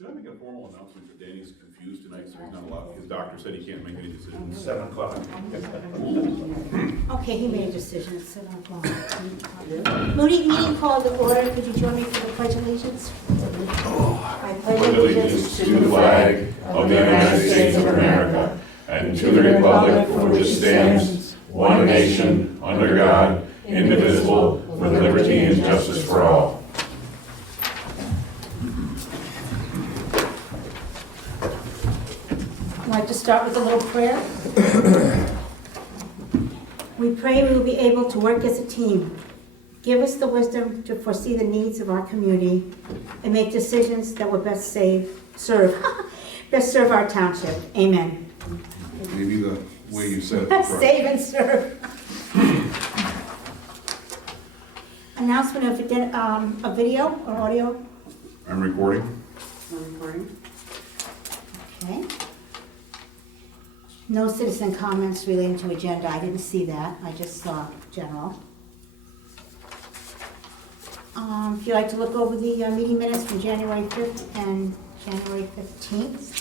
Should I make a formal announcement that Danny's confused tonight, so he's not allowed, his doctor said he can't make any decisions? 7 o'clock. Okay, he made a decision at 7 o'clock. Moody, meeting called to order. Could you join me for the pledge of allegiance? I Pledge allegiance to the flag of the United States of America and to the republic for which it stands, one nation, under God, indivisible, with liberty and justice for all. I'd like to start with a little prayer. We pray we will be able to work as a team. Give us the wisdom to foresee the needs of our community and make decisions that will best serve our township. Amen. Maybe the way you said it. Save and serve. Announcement of a video or audio. I'm recording. Okay. No citizen comments relating to agenda. I didn't see that. I just saw general. If you'd like to look over the meeting minutes from January 5th and January 15th.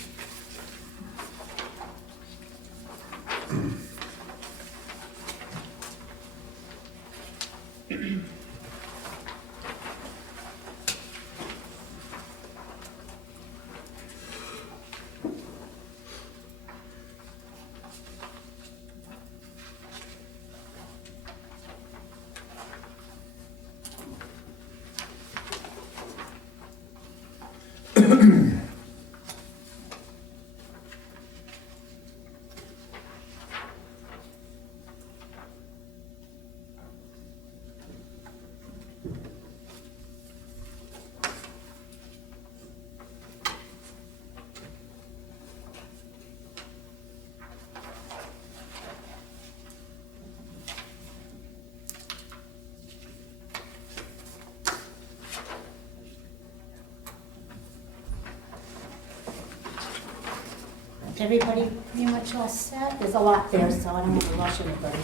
Everybody pretty much all set? There's a lot there, so I don't want to rush anybody.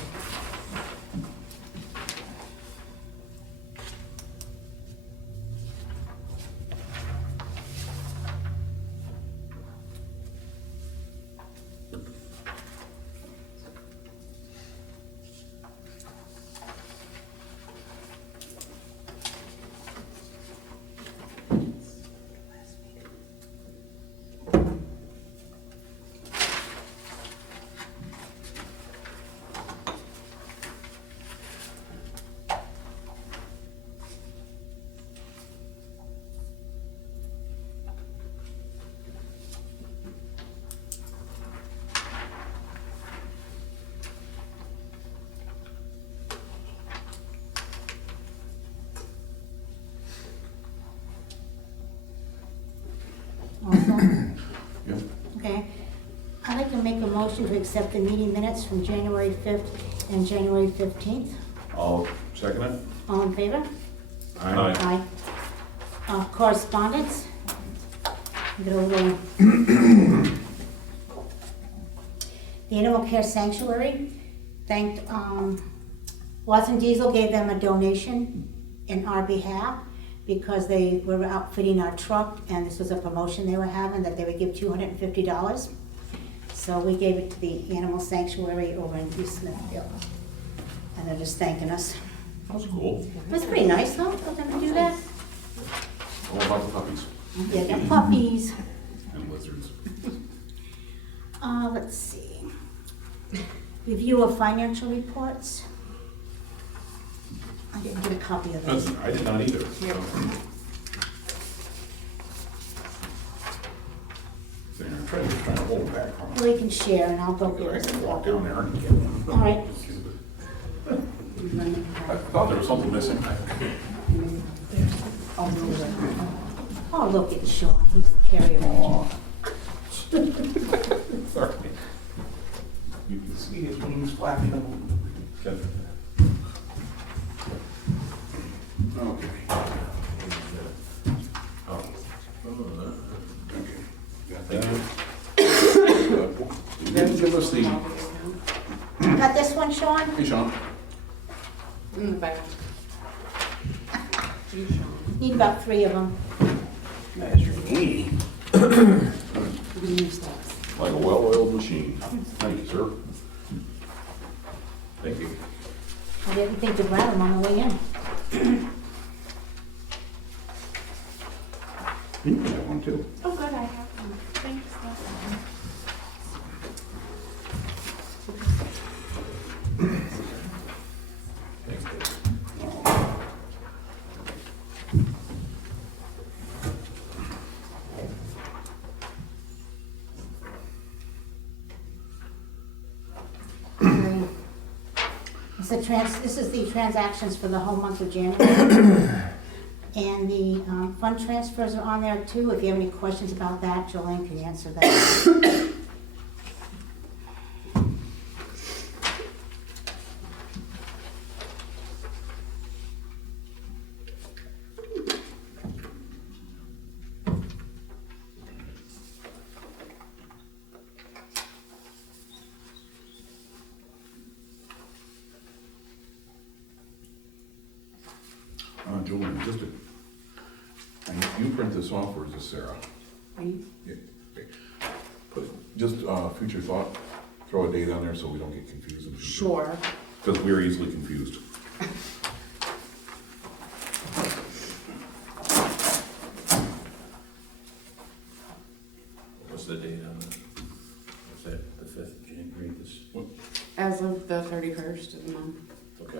Awesome. Yep. Okay. I'd like to make a motion to accept the meeting minutes from January 5th and January 15th. I'll second it. All in favor? Aye. Aye. Correspondence? Get a little. The Animal Care Sanctuary thanked, Watson Diesel gave them a donation in our behalf because they were outfitting our truck, and this was a promotion they were having, that they would give $250. So we gave it to the Animal Sanctuary over in East Smithfield. And they're just thanking us. That's cool. It's pretty nice, though, for them to do that. What about the puppies? Yeah, they're puppies. And lizards. Let's see. Review of financial reports. I didn't get a copy of those. I did not either. Here. I'm trying to hold it back from We can share, and I'll go I get can it. walk down there and get one. All right. I thought there was something missing. Oh, look at Sean, he's the carrier agent. Sorry. You can see his wings flapping. Okay. Okay. Got that. You didn't give us the. Got this one, Sean? Hey, Sean. In the back. You, Sean. Need about 3 of them. Master 80. Like a well-oiled machine. Thank you, sir. Thank you. I didn't think to grab them on the way in. You can have one too. Oh, good, I have one. Thanks. Thanks, Dave. This is the transactions for the whole month of January. And the fund transfers are on there too. If you have any questions about that, Jolene can answer that. Julian, you print this off, or is this Sarah? Me? Yeah, okay. Just future thought, throw a date on there so we don't get confused. Sure. Because we're easily confused. What's the date on that? What's that, the 5th of January, this? As of the 31st of the month. Okay.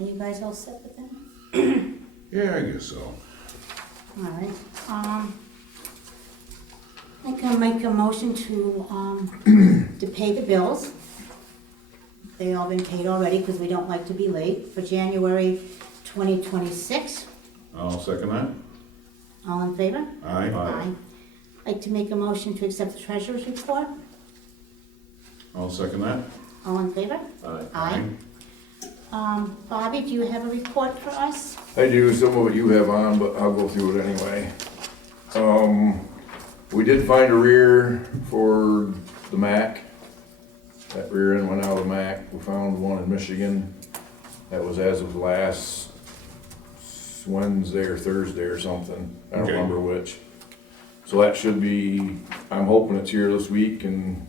Are you guys all set with them? Yeah, I guess so. All right. I can make a motion to pay the bills. They all been paid already because we don't like to be late for January 2026. I'll second that. All in favor? Aye. I'd like to make a motion to accept the treasurer's report. I'll second that. All in favor? Aye. Aye. Bobby, do you have a report for us? I do, some of it you have on, but I'll go through it anyway. We did find a rear for the Mac. That rear end went out of the Mac. We found one in Michigan. That was as of last Wednesday or Thursday or something. I don't Okay. remember which. So that should be, I'm hoping it's here this week and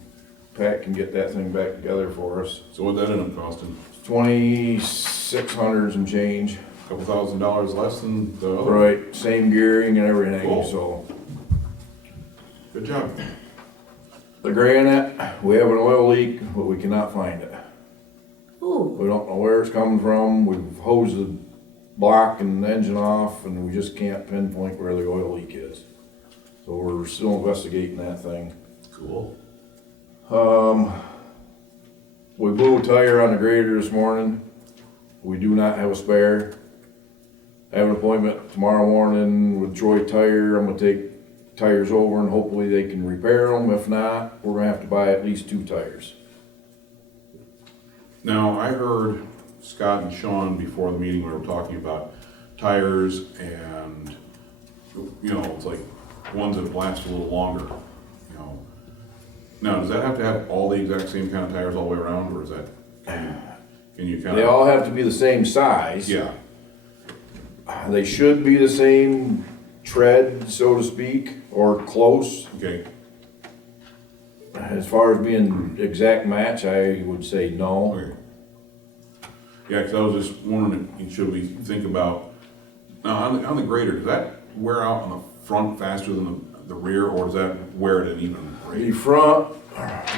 Pat can get that thing back together for us. So what'd that end up costing? 2,600 and change. Couple $1,000 less than the other? Right, same gearing and everything, Cool. so. Good job. The granite, we have an oil leak, but we cannot find it. Ooh, We don't know where it's coming from. We've hosed the block and the engine off and we just can't pinpoint where the oil leak is. So we're still investigating that thing. Cool. We blew a tire on the grader this morning. We do not have a spare. I have an appointment tomorrow morning with Troy Tire. I'm gonna take tires over and hopefully they can repair them. If not, we're gonna have to buy at least 2 tires. Now, I heard Scott and Sean before the meeting, we were talking about tires and, you know, it's like ones that last a little longer, you know. Now, does that have to have all the exact same kind of tires all the way around, or is that, can you kind They of? all have to be the same size. Yeah, They should be the same tread, so to speak, or close. okay, As far as being exact match, I would say no. okay. Yeah, cause I was just wondering, should we think about, now, on the grader, does that wear out on the front faster than the rear, or does that wear at an even The rate? front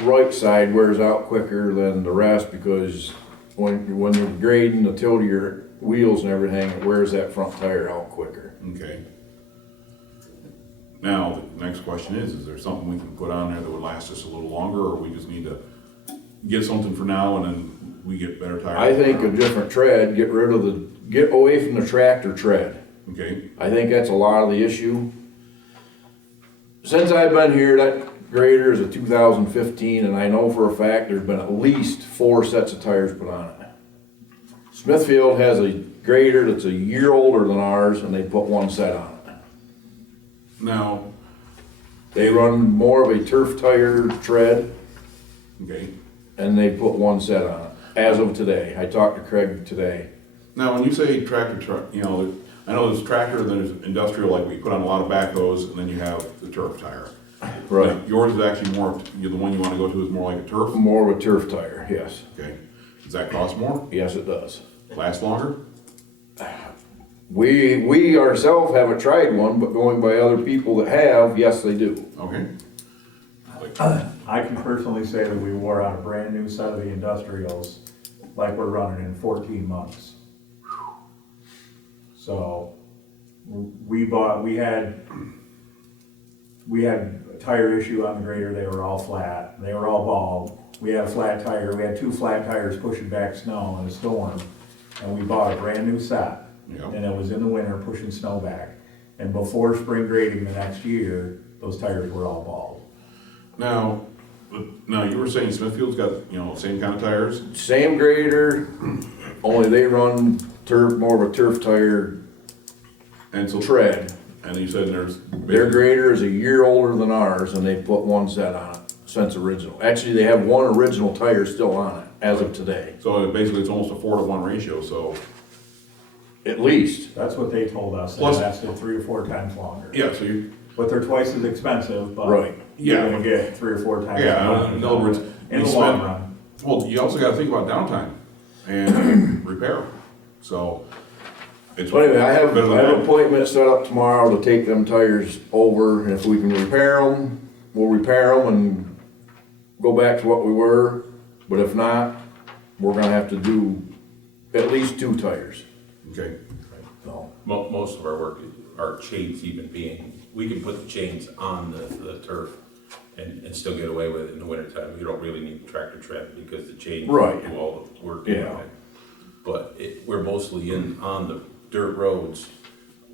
right side wears out quicker than the rest because when you're grading the tilt of your wheels and everything, it wears that front tire out quicker. Okay. Now, the next question is there something we can put on there that would last us a little longer, or we just need to get something for now and then we get better tires? I think a different tread, get away from the tractor tread. Okay, I think that's a lot of the issue. Since I've been here, that grader is a 2015, and I know for a fact there's been at least 4 sets of tires put on it. Smithfield has a grader that's a year older than ours, and they put 1 set on it. now, They run more of a turf tire tread, okay, and they put 1 set on it, as of today. I talked to Craig today. Now, when you say tractor truck, you know, I know there's tractor, then there's industrial, like we put on a lot of backhoes, and then you have the turf tire. Right. Yours is actually more, you're the one you wanna go to is more like a turf? More of a turf tire, yes. Okay. Does that cost more? Yes, it does. Last longer? We ourselves haven't tried one, but going by other people that have, yes, they do. Okay. Like, I can personally say that we wore out a brand new set of the industrials, like we're running in 14 months. So, we had a tire issue on the grader, they were all flat, they were all bald. We had a flat tire, we had 2 flat tires pushing back snow in a storm, and we bought a brand new set. Yeah. And it was in the winter pushing snow back. And before spring grading the next year, those tires were all bald. Now, you were saying Smithfield's got, you know, same kind of tires? Same grader, only they run turf, more of a turf tire And so, tread. and you said there's. Their grader is a year older than ours, and they put one set on it since original. Actually, they have one original tire still on it as of today, So basically, it's almost a 4-to-1 ratio, so, at least. That's what they told us, they Plus- lasted 3 or 4 times longer. yeah, so you, But they're twice as expensive, but Right. you're Yeah. gonna get 3 or 4 times. Yeah, longer in other words, in we the long spent- run. well, you also gotta think about downtime and repair, so. It's So anyway, I have better than an that. appointment set up tomorrow to take them tires over, and if we can repair them, we'll repair them and go back to what we were. But if not, we're gonna have to do at least 2 tires. Okay, So, Most of our work, our chains even being, we can put the chains on the turf and still get away with it in the wintertime. You don't really need the tractor tread because the chains Right. do all the work. Yeah. But we're mostly on the dirt roads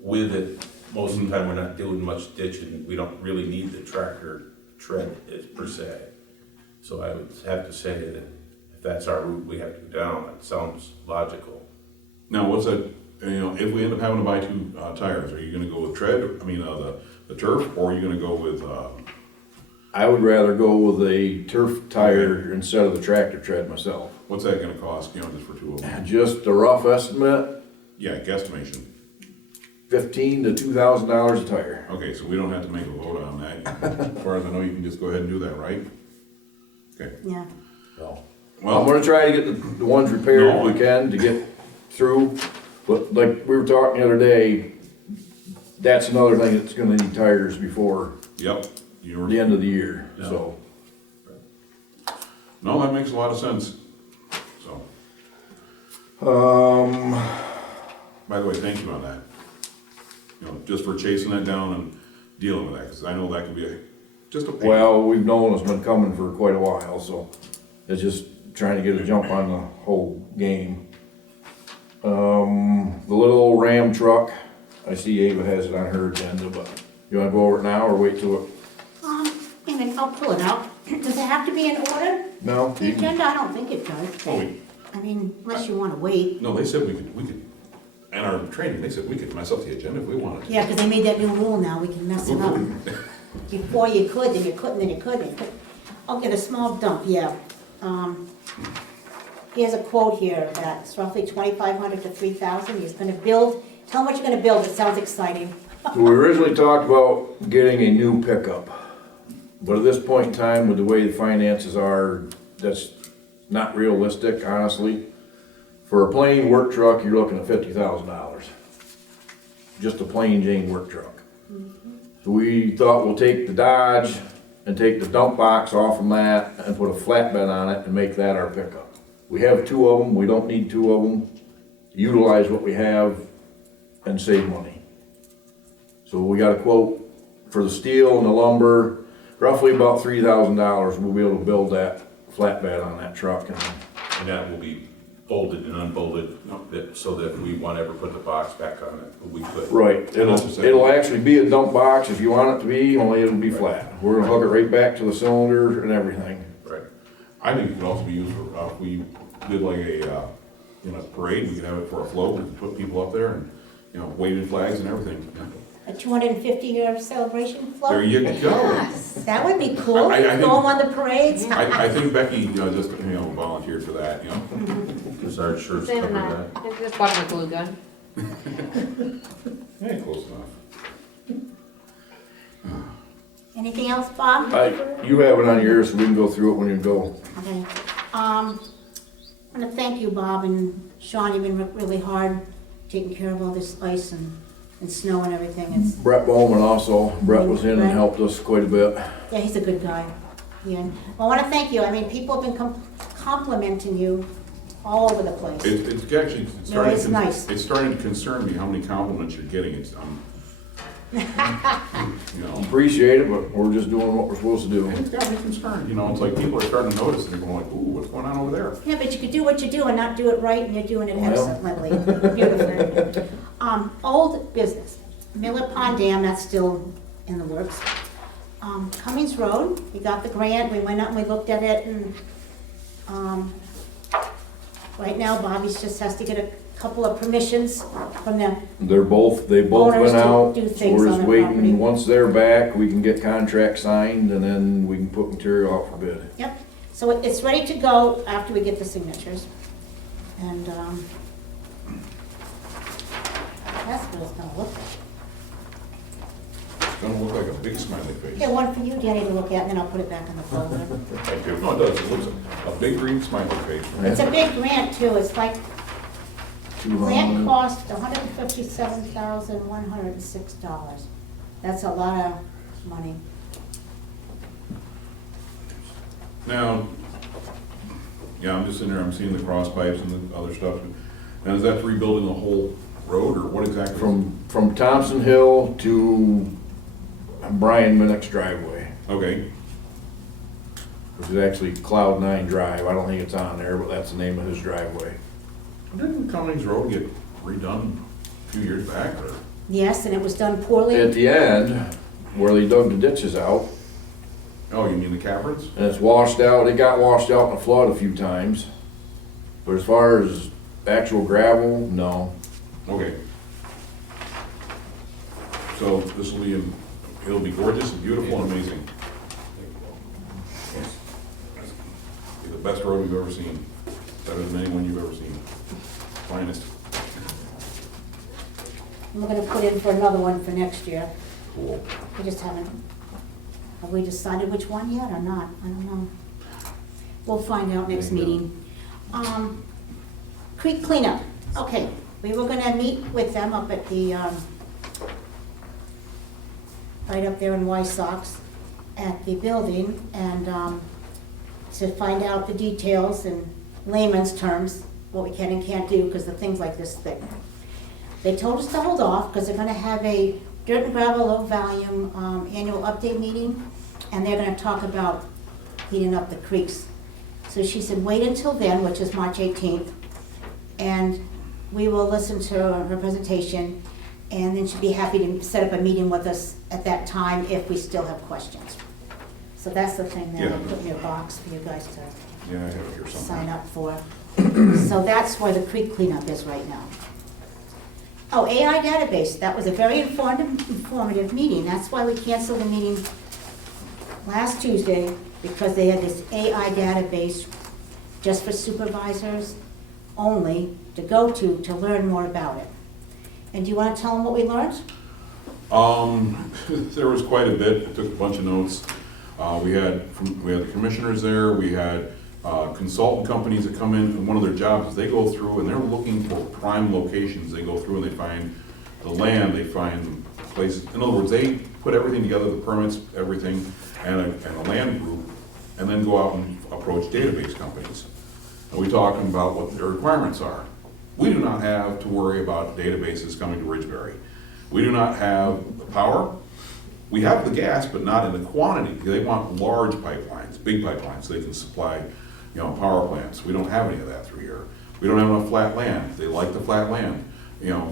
with it. Most of the time, we're not doing much ditching. We don't really need the tractor tread per se. So I would have to say that if that's our route we have to go down, that sounds logical. now what's that, you know, if we end up having to buy 2 tires, are you gonna go with tread, I mean, the turf, or are you gonna go with, I would rather go with a turf tire instead of the tractor tread myself. what's that gonna cost, you know, just for 2 of them? Just a rough estimate, Yeah, guesstimation. $1,500 to $2,000 a tire. Okay, so we don't have to make a vote on that. As far as I know, you can just go ahead and do that, right? Okay, Yeah. So, I'm well, gonna try to get the ones repaired No. if we can to get through, but like we were talking the other day, that's another thing that's gonna need tires before yep, you were, the end of the year, so. no, that makes a lot of sense, so. By the way, thank you on that. You know, just for chasing that down and dealing with that, because I know that could be just a pain. Well, we've known it's been coming for quite a while, so it's just trying to get a jump on the whole game. The little old Ram truck, I see Ava has it on her agenda, but you wanna go over it now or wait till it? And then I'll pull it out. Does it have to be in order? No? The agenda, I don't think it does. Oh, wait, I mean, unless you wanna wait. no, they said we could, in our training, they said we could mess up the agenda if we wanted to. Yeah, because they made that new rule now, we can mess it up. Before you could, then you couldn't, then you couldn't. I'll get a small dump, yeah. Here's a quote here, that's roughly 2,500 to 3,000. He's gonna build, tell him what you're gonna build, it sounds exciting. So we originally talked about getting a new pickup, but at this point in time, with the way the finances are, that's not realistic, honestly. For a plain work truck, you're looking at $50,000. Just a plain Jane work truck. So we thought we'll take the Dodge and take the dump box off from that and put a flatbed on it and make that our pickup. We have 2 of them, we don't need 2 of them. Utilize what we have and save money. So we got a quote for the steel and the lumber, roughly about $3,000. We'll be able to build that flatbed on that truck. And that will be bolted and unbolted, so that if we want to ever put the box back on it, we could. Right, it'll actually be a dump box if you want it to be, only it'll be flat. We're gonna hook it right back to the cylinder and everything. Right. I think it could also be used for, if we did like a, you know, parade, we could have it for a float, we could put people up there and, you know, waving flags and everything. A 250-year celebration float? There you go. Yes, that would be cool. I think- Go on the parades. I think Becky, you know, just, you know, volunteered for that, you know? Supervisor shirts It's in cover that, that. it's just bought a glue gun. Yeah, close enough. Anything else, Bob? You have it on yours, so we can go through it when you go. Okay. I want to thank you, Bob and Sean. You've been really hard taking care of all this ice and snow and everything. It's, Brett Bowman also, Brett was in and Brett. helped us quite a bit. yeah, he's a good guy. Yeah. Well, I want to thank you. I mean, people have been complimenting you all over the place. It's actually No, it's nice. It's starting to concern me how many compliments you're getting. It's, you know, Appreciate it, but we're just doing what we're supposed to do. it's got me concerned, you know, it's like people are starting to notice and they're going like, ooh, what's going on over there? Yeah, but you could do what you do and not do it right, and you're doing it Well. excellently. Beautifully. Old business. Miller Pond Dam, that's still in the works. Cummings Road, we got the grant, we went up and we looked at it, and, right now Bobby's just has to get a couple of permissions from the, They both Owners went to out, do so things we're on just their property. waiting, once they're back, we can get contracts signed, and then we can put material out for bid. yep. So it's ready to go after we get the signatures. And, that's what it's gonna look like. It's gonna look like a big smiley face. Yeah, one for you, Danny, to look at, and then I'll put it back in the folder. Thank you. No, it does, it looks a big green smiley face. It's a big grant too, it's like, grant 200. cost $157,106. That's a lot of money. Now, yeah, I'm just in there, I'm seeing the cross pipes and the other stuff. Now, is that rebuilding the whole road, or what exactly? From Thompson Hill to Brian Minnick's driveway, Okay, which is actually Cloud 9 Drive. I don't think it's on there, but that's the name of his driveway. didn't Cummings Road get redone a few years back, or? Yes, and it was done poorly. At the end, where they dug the ditches out, Oh, you mean the caverns? and it's washed out, it got washed out in a flood a few times. But as far as actual gravel, no. Okay. So this will be, it'll be gorgeous and beautiful and amazing. Be the best road we've ever seen, better than anyone you've ever seen, finest. And we're gonna put in for another one for next year. Cool. We just have we decided which one yet or not? I don't know. We'll find out next meeting. Creek cleanup, okay, we were gonna meet with them up at the, right up there in Wysox at the building, and, to find out the details in layman's terms, what we can and can't do, because the things like this thick. They told us to hold off, because they're gonna have a dirt and gravel low volume, annual update meeting, and they're gonna talk about cleaning up the creeks. So she said, wait until then, which is March 18th, and we will listen to her presentation, and then she'd be happy to set up a meeting with us at that time if we still have questions. So that's the thing that I Yeah. put in your box for you guys to Yeah, I have it here somewhere. sign up for. So that's where the creek cleanup is right now. Oh, AI database, that was a very informative meeting. That's why we canceled the meeting last Tuesday, because they had this AI database just for supervisors only to go to learn more about it. And do you want to tell them what we learned? There was quite a bit, I took a bunch of notes. We had the commissioners there, we had consultant companies that come in, and one of their jobs is they go through and they're looking for prime locations. They go through and they find the land, they find places, in other words, they put everything together, the permits, everything, and a land group, and then go out and approach database companies. And we talk about what their requirements are. We do not have to worry about databases coming to Ridgebury. We do not have the power. We have the gas, but not in the quantity. They want large pipelines, big pipelines, so they can supply, power plants. We don't have any of that through here. We don't have enough flat land. They like the flat land.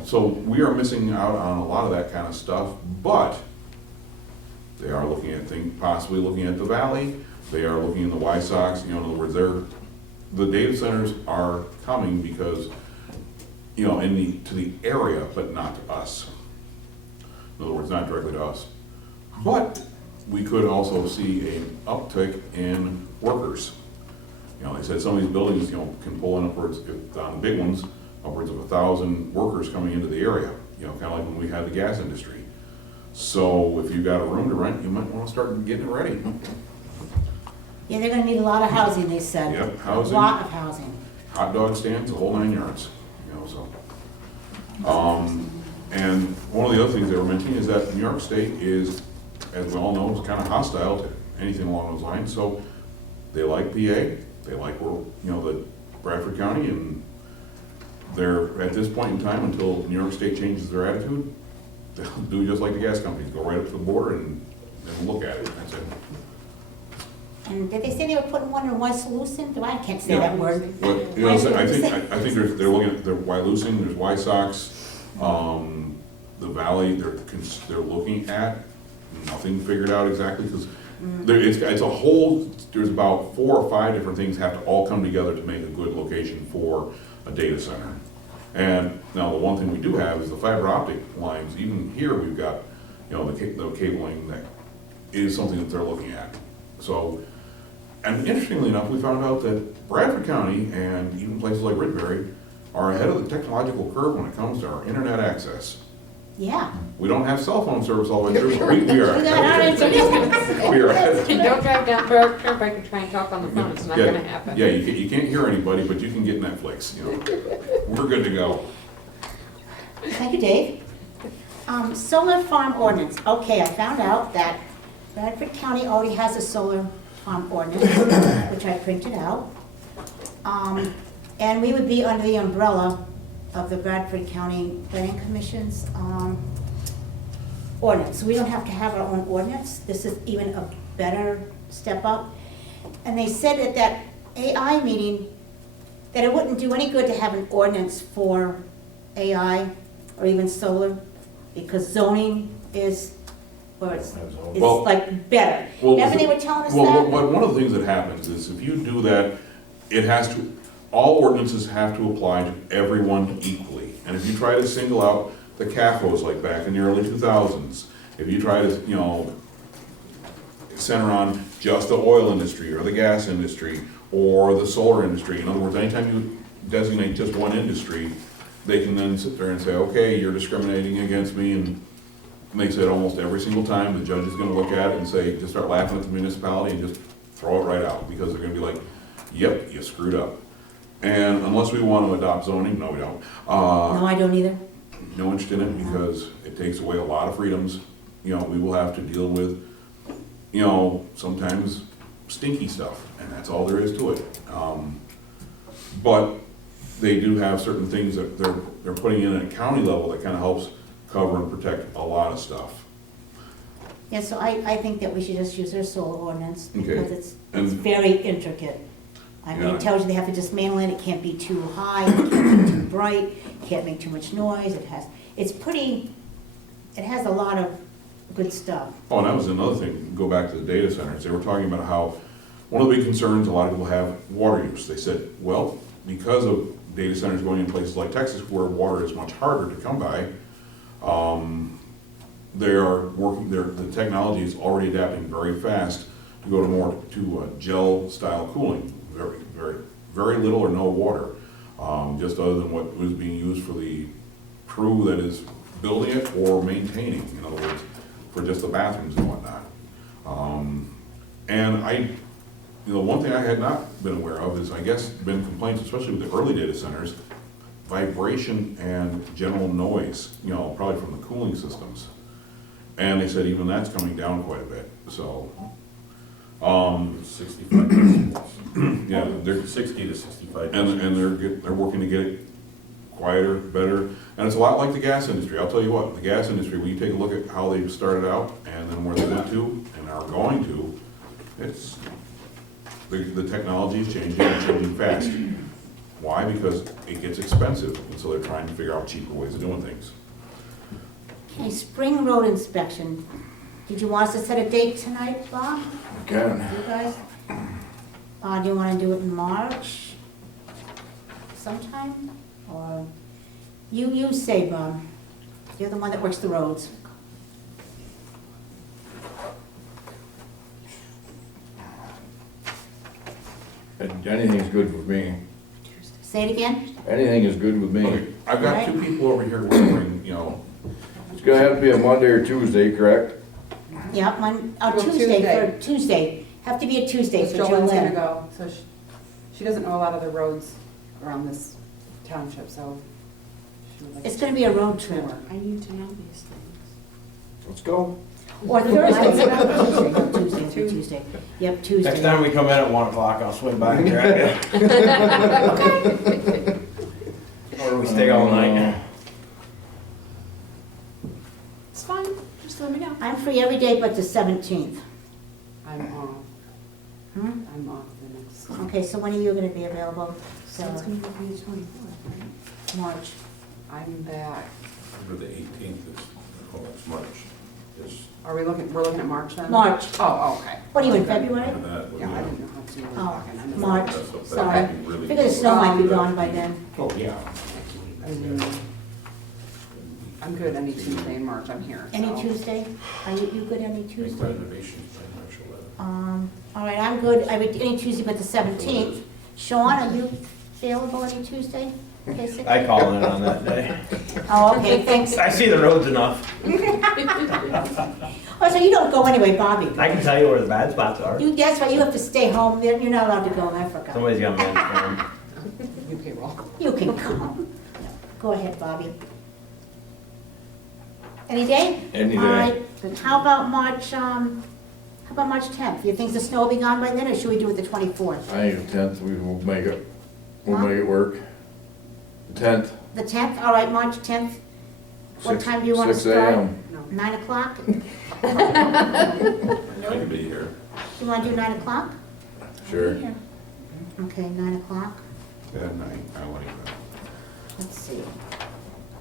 So we are missing out on a lot of that kind of stuff, but they are looking at possibly looking at the valley. They are looking in the Wysox, in other words, the data centers are coming because, to the area, but not to us. In other words, not directly to us. But we could also see an uptick in workers. They said some of these buildings, can pull in upwards, on the big ones, upwards of 1,000 workers coming into the area, kind of like when we had the gas industry. So if you've got a room to rent, you might want to start getting it ready. Yeah, they're gonna need a lot of housing, they said. Yep, housing. A lot of housing. Hot dog stands, the whole 9 yards, so. And one of the other things they were mentioning is that New York State is, as we all know, is kind of hostile to anything along those lines, so they like PA, they like, the Bradford County, and they're, at this point in time, until New York State changes their attitude, they'll do just like the gas companies, go right up to the border and look at it, that's it. And did they say they were putting one in West-Lucan? I can't say Yeah. that word. But, I think they're looking at, there's Wyalusing, there's Wysox, the Valley, they're looking at, nothing figured out exactly, because it's a whole, there's about 4 or 5 different things have to all come together to make a good location for a data center. And now the one thing we do have is the fiber optic lines. Even here, we've got, the cabling that is something that they're looking at. So, and interestingly enough, we found out that Bradford County and even places like Ridgebury are ahead of the technological curve when it comes to our internet access. Yeah. We don't have cell phone service all the way through, but we are. We got our internet. We are ahead. Don't drive down Burke Turnpike and try and talk on the phone, it's not gonna happen. Yeah, you can't hear anybody, but you can get Netflix, We're good to go. Thank you, Dave. Solar farm ordinance. Okay, I found out that Bradford County already has a solar farm ordinance, which I printed out. And we would be under the umbrella of the Bradford County Planning Commission's ordinance. So we don't have to have our own ordinance. This is even a better step up. And they said at that AI meeting that it wouldn't do any good to have an ordinance for AI or even solar, because zoning is, or it's Well- like better. Well, Remember they were telling us Well, that? one of the things that happens is if you do that, it has to, all ordinances have to apply to everyone equally. And if you try to single out the CAFOs like back in the early 2000s, if you try to, center on just the oil industry or the gas industry or the solar industry, in other words, anytime you designate just one industry, they can then sit there and say, okay, you're discriminating against me, and they said almost every single time, the judge is gonna look at it and say, just start laughing at the municipality and just throw it right out, because they're gonna be like, yep, you screwed up. And unless we want to adopt zoning, no, we don't. No, I don't either. No interest in it, because it takes away a lot of freedoms. We will have to deal with, sometimes stinky stuff, and that's all there is to it. But they do have certain things that they're putting in at a county level that kind of helps cover and protect a lot of stuff. Yeah, so I think that we should just use their solar ordinance, Okay. because it's And- very intricate. I mean, Yeah. it tells you they have to dismantle it, it can't be too high, it can't be too bright, can't make too much noise, it has a lot of good stuff. Oh, and that was another thing, go back to the data centers, they were talking about how, one of the big concerns a lot of people have, water use. They said, well, because of data centers going in places like Texas where water is much harder to come by, they are working, the technology is already adapting very fast to go to gel style cooling, very little or no water, just other than what was being used for the crew that is building it or maintaining, in other words, for just the bathrooms and whatnot. And one thing I had not been aware of is, I guess, been complaints, especially with the early data centers, vibration and general noise, probably from the cooling systems. And they said even that's coming down quite a bit, so. 65 decibels. Yeah, they're, 60 to 65 and decibels. they're working to get it quieter, better, and it's a lot like the gas industry. I'll tell you what, the gas industry, when you take a look at how they started out and then where they went to and are going to, it's, the technology is changing and changing fast. Why? Because it gets expensive, and so they're trying to figure out cheaper ways of doing things. Okay, spring road inspection. Did you want us to set a date tonight, Bob? Can. You guys? Do you want to do it in March sometime? Or, you say, Bob. You're the one that works the roads. And Anything's good with me. Say it again? Anything is good with Okay, me. I've got two people over here wondering, It's gonna have to be a Monday or Tuesday, correct? Yep, Well, Tuesday, Tuesday. Have to be a Tuesday Because for Joanne's gonna Jolene. go, so she doesn't know a lot of the roads around this township, so. she would like It's to gonna be a road trip. tour. I need to know these things. Let's go. Or Thursday. Tuesday. Yep, Tuesday. Next time we come in at 1 o'clock, I'll swing by and grab you. Or we stay all night. It's fine, just let me know. I'm free every day but the 17th. I'm off, Hmm? I'm off the next. Okay, so when are you gonna be available? So it's gonna be the 24th, right? March. I'm back. Or the 18th is, it's March. We're looking at March then? March. Oh, okay. What are you in Okay. February? Yeah, I didn't know how to. Oh, March. That's Sorry. really Figure the cool. snow might be gone by then. oh, yeah. I'm good any Tuesday in March, I'm here. Any so. Tuesday? Are you good any Make Tuesday? reservations by March 11th. All right, I'm good, any Tuesday but the 17th. Sean, are you available any Tuesday? Basically? I call in on that day. Oh, okay, thanks. I see the roads enough. Oh, so you don't go anyway, Bobby? I can tell you where the bad spots are. That's right, you have to stay home, you're not allowed to go, I forgot. Somebody's got me. You payroll. You can come. Go ahead, Bobby. Any day? Any day. All right, how about March 10th? You think the snow will be gone by then, or should we do it the 24th? I think the 10th, we will make it. We'll make it work. The 10th. The 10th, all right, March 10th? What time do you want to 6 start? a.m. 9 o'clock? I can be here. You want to do 9 o'clock? Sure. Okay, 9 o'clock. That night, I want to go. Let's see.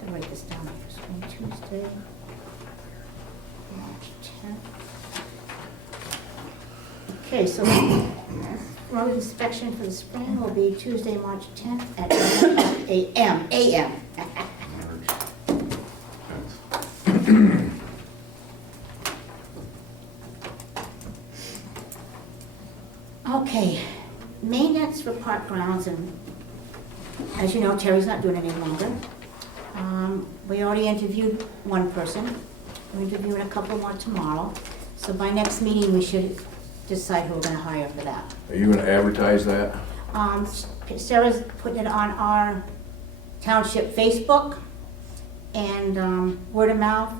I'll write this down first. Tuesday, March 10th. Okay, so road inspection for the spring will be Tuesday, March 10th at 9 o'clock a.m. Okay, maintenance for park grounds, and as you know, Terry's not doing it any longer. We already interviewed one person. We're interviewing a couple more tomorrow. So by next meeting, we should decide who we're gonna hire for that. Are you gonna advertise that? Sarah's putting it on our township Facebook and word of mouth.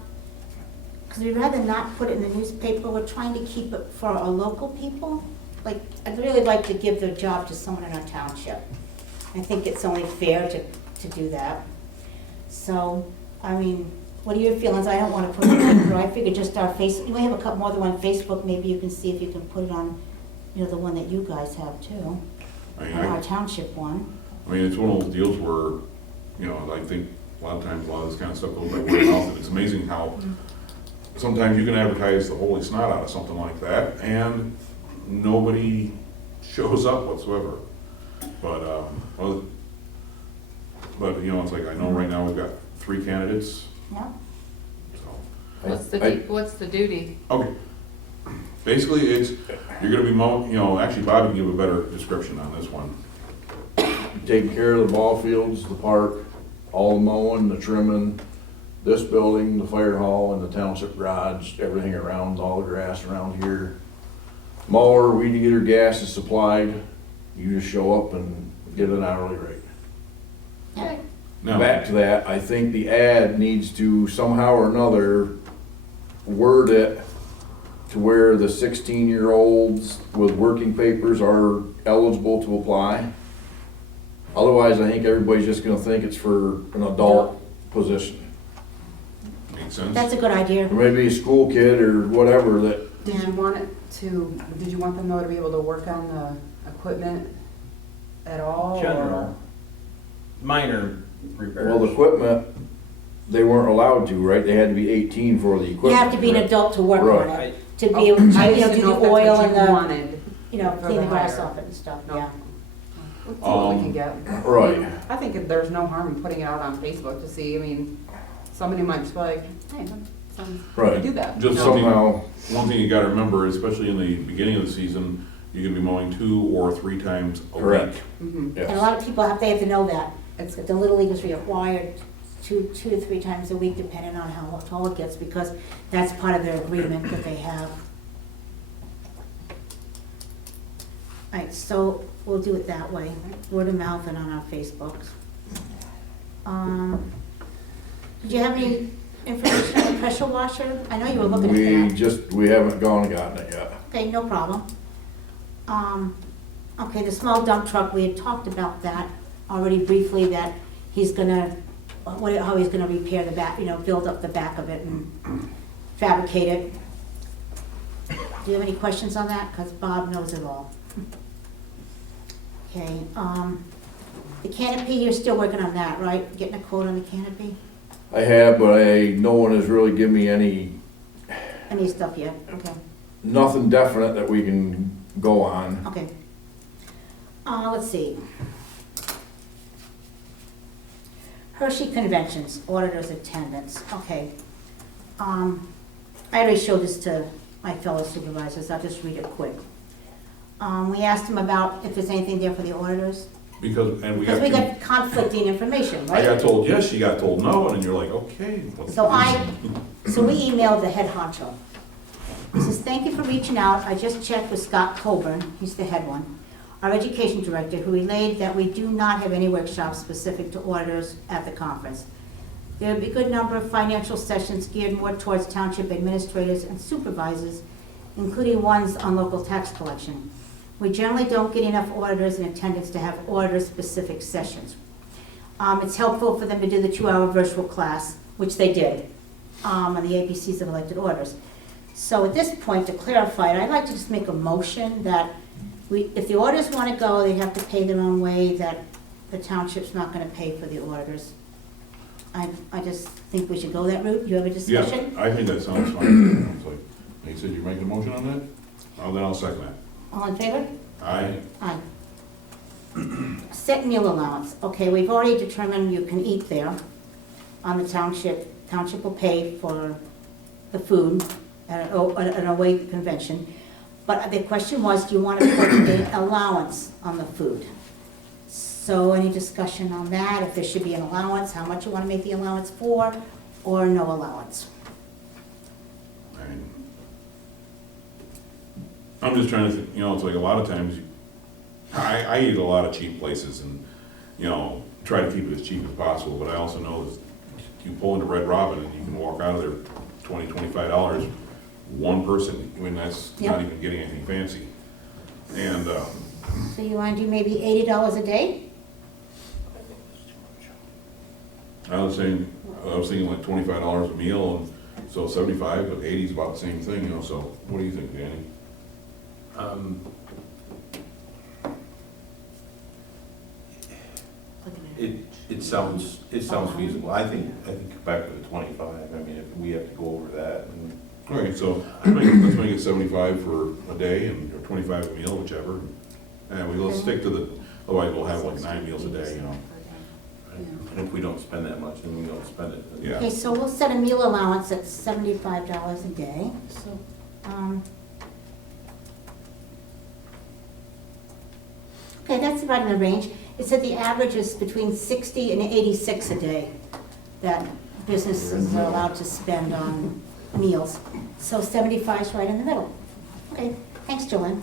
Because we'd rather not put it in the newspaper. We're trying to keep it for our local people. Like, I'd really like to give the job to someone in our township. I think it's only fair to do that. So, I mean, what are your feelings? I don't want to put it on, I figure just our Facebook, we have a couple more than one Facebook, maybe you can see if you can put it on, the one that you guys have too, I on our mean, township one. it's one of those deals where, I think a lot of times a lot of this kind of stuff goes by word of mouth, and it's amazing how sometimes you can advertise the holy snot out of something like that, and nobody shows up whatsoever. But, it's like, I know right now we've got 3 candidates, Yeah, so. What's the duty? Okay. Basically, you're gonna be actually Bobby can give a better description on this one. Taking care of the ball fields, the park, all the mowing, the trimming, this building, the fire hall, and the township garage, everything around, all the grass around here. Mower, weed eater, gas is supplied. You just show up and get an hourly rate. yeah. Now, Back to that, I think the ad needs to somehow or another word it to where the 16-year-olds with working papers are eligible to apply. Otherwise, I think everybody's just gonna think it's for an adult position. makes sense? That's a good idea. Or maybe a school kid or whatever that, Did you want them though to be able to work on the equipment at all? or- General. Minor repairs. well, the equipment, they weren't allowed to, right? They had to be 18 for the equipment. You have to be an adult to work on Right. it, to be able to, I just do didn't the know if that's oil what and you the, wanted. for clean the the grass hire. off it and stuff, No. yeah. Let's see what we can get. Right. I think there's no harm in putting it out on Facebook to see, somebody might just be like, hey, that sounds, Right. do that. Just Somehow, one thing you gotta remember, especially in the beginning of the season, you can be mowing 2 or 3 times a Correct. week. And a Yes. lot of people they have to know that. It's, That the Little League is required 2 to 3 times a week, depending on how tall it gets, because that's part of their agreement that they have. All right, so we'll do it that way, word of mouth and on our Facebooks. Did you have any information on the pressure washer? I know you were looking at that. We haven't gone and gotten it yet. Okay, no problem. Okay, the small dump truck, we had talked about that already briefly, that he's gonna, how he's gonna repair the back, build up the back of it and fabricate it. Do you have any questions on that? Because Bob knows it all. Okay, the canopy, you're still working on that, right? Getting a quote on the canopy? I have, but no one has really given me Any stuff yet? Okay. nothing definite that we can go on. Okay. Let's see. Hershey Conventions, auditors attendance, okay. I already showed this to my fellow supervisors, I'll just read it quick. We asked them about if there's anything there for the auditors, Because, and we because we got, got conflicting information, I right? got told yes, she got told no, and then you're like, okay. what So is- So we emailed the head honcho. He says, thank you for reaching out. I just checked with Scott Colburn, he's the head one, our education director, who relayed that we do not have any workshops specific to auditors at the conference. There will be a good number of financial sessions geared more towards township administrators and supervisors, including ones on local tax collection. We generally don't get enough auditors in attendance to have auditor-specific sessions. It's helpful for them to do the 2-hour virtual class, which they did, on the ABCs of elected auditors. So at this point, to clarify it, I'd like to just make a motion that if the auditors want to go, they have to pay their own way, that the township's not going to pay for the auditors. I just think we should go that route. You have a Yeah, discussion? I think that sounds fine. Sounds like, you said you make the motion on that? Then I'll second that. All in favor? Aye. Aye. Set meal allowance. Okay, we've already determined you can eat there on the township. Township will pay for the food at an away convention. But the question was, do you want to put an allowance on the food? So any discussion on that, if there should be an allowance, how much you want to make the allowance for, or no allowance? I'm just trying to think, it's like a lot of times, I eat at a lot of cheap places and, try to keep it as cheap as possible, but I also know that you pull into Red Robin and you can walk out of there $20, $25, one person, that's not Yep. even getting anything fancy. And, So you want to do maybe $80 a day? I was thinking like $25 a meal, and so 75, but 80 is about the same thing, so what do you think, Danny? It sounds feasible. I think back to the 25, I mean, if we have to go over that, and All right, so let's make it 75 for a day and or 25 a meal, whichever. And let's stick to the, otherwise we'll have like 9 meals a day, and if we don't spend that much, then we don't spend it. Yeah. Okay, so we'll set a meal allowance at $75 a day. So, okay, that's about in the range. It said the average is between 60 and 86 a day that businesses are allowed to spend on meals. So 75 is right in the middle. Okay, thanks, Joanne.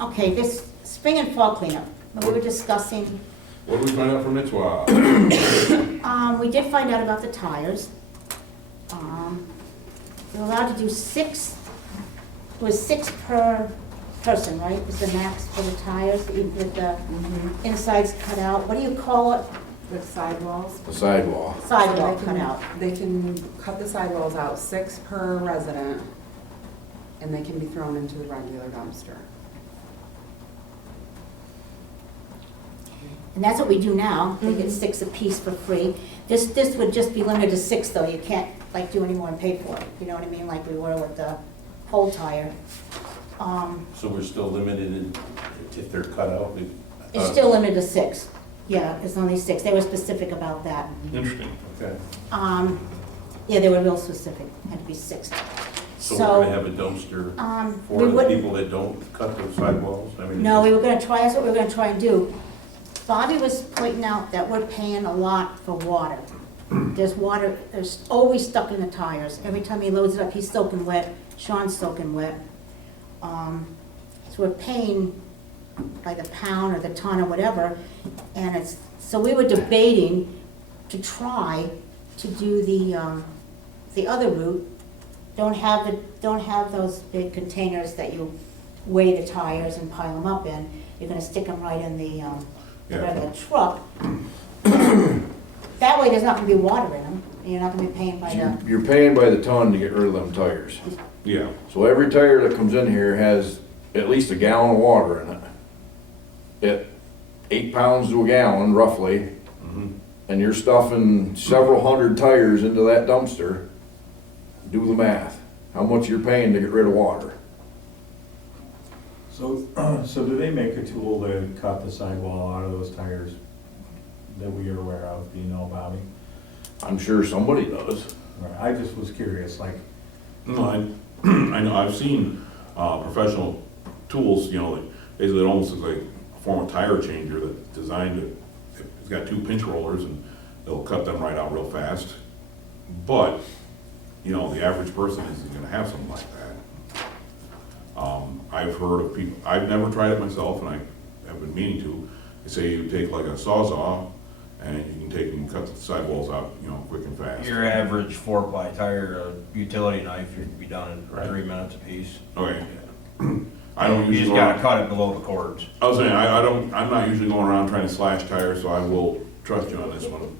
Okay, this spring and fall cleanup, we were discussing. What did we find out from Nitswa? We did find out about the tires. We're allowed to do 6, it was 6 per person, right? Is the max for the tires, even with the insides cut out. What do you call it? the sidewalls. The sidewall. Sidewall They cut can- out. They can cut the sidewalls out, 6 per resident, and they can be thrown into the regular dumpster. And that's what we do now. They get 6 apiece for free. This would just be limited to 6 though. You can't like do any more and pay for it. You know what I mean? Like we were with the whole tire. So we're still limited in, if they're cut out? It's still limited to 6. Yeah, it's only 6. They were specific about that. Interesting. Okay. Yeah, they were real specific. Had to be 6. So we're gonna have a dumpster We for the wouldn't, people that don't cut the sidewalks? I mean, no, we were gonna try, that's what we were gonna try and do. Bobby was pointing out that we're paying a lot for water. There's water, there's always stuck in the tires. Every time he loads it up, he's soaking wet, Sean's soaking wet. So we're paying by the pound or the ton or whatever, and it's, so we were debating to try to do the other route. Don't have those big containers that you weigh the tires and pile them up in. You're gonna stick them right in the regular truck. That way, there's not gonna be water in them, and you're not gonna be paying by the, You're paying by the ton to get rid of them tires. Yeah, So every tire that comes in here has at least a gallon of water in it. At 8 pounds to a gallon roughly, and you're stuffing several hundred tires into that dumpster, do the math. How much you're paying to get rid of water? So, so do they make a tool to cut the sidewall out of those tires that we are aware of? Do you know, Bobby? I'm sure somebody does. Right, I just was curious, like, no, I know, I've seen, professional tools, you know, like, basically it almost looks like a form of tire changer that's designed to, it's got 2 pinch rollers and they'll cut them right out real fast. But, you know, the average person isn't gonna have something like that. I've heard of people, I've never tried it myself, and I have been meaning to. They say you take like a Sawzall, and you can take and cut the sidewalls out, you know, quick and fast. Your average 4-ply tire, utility knife, you can be done in Right. 3 minutes apiece. Okay. I don't You usually just go gotta around, cut it below the cords. I was saying, I'm not usually going around trying to slash tires, so I will trust you on this one.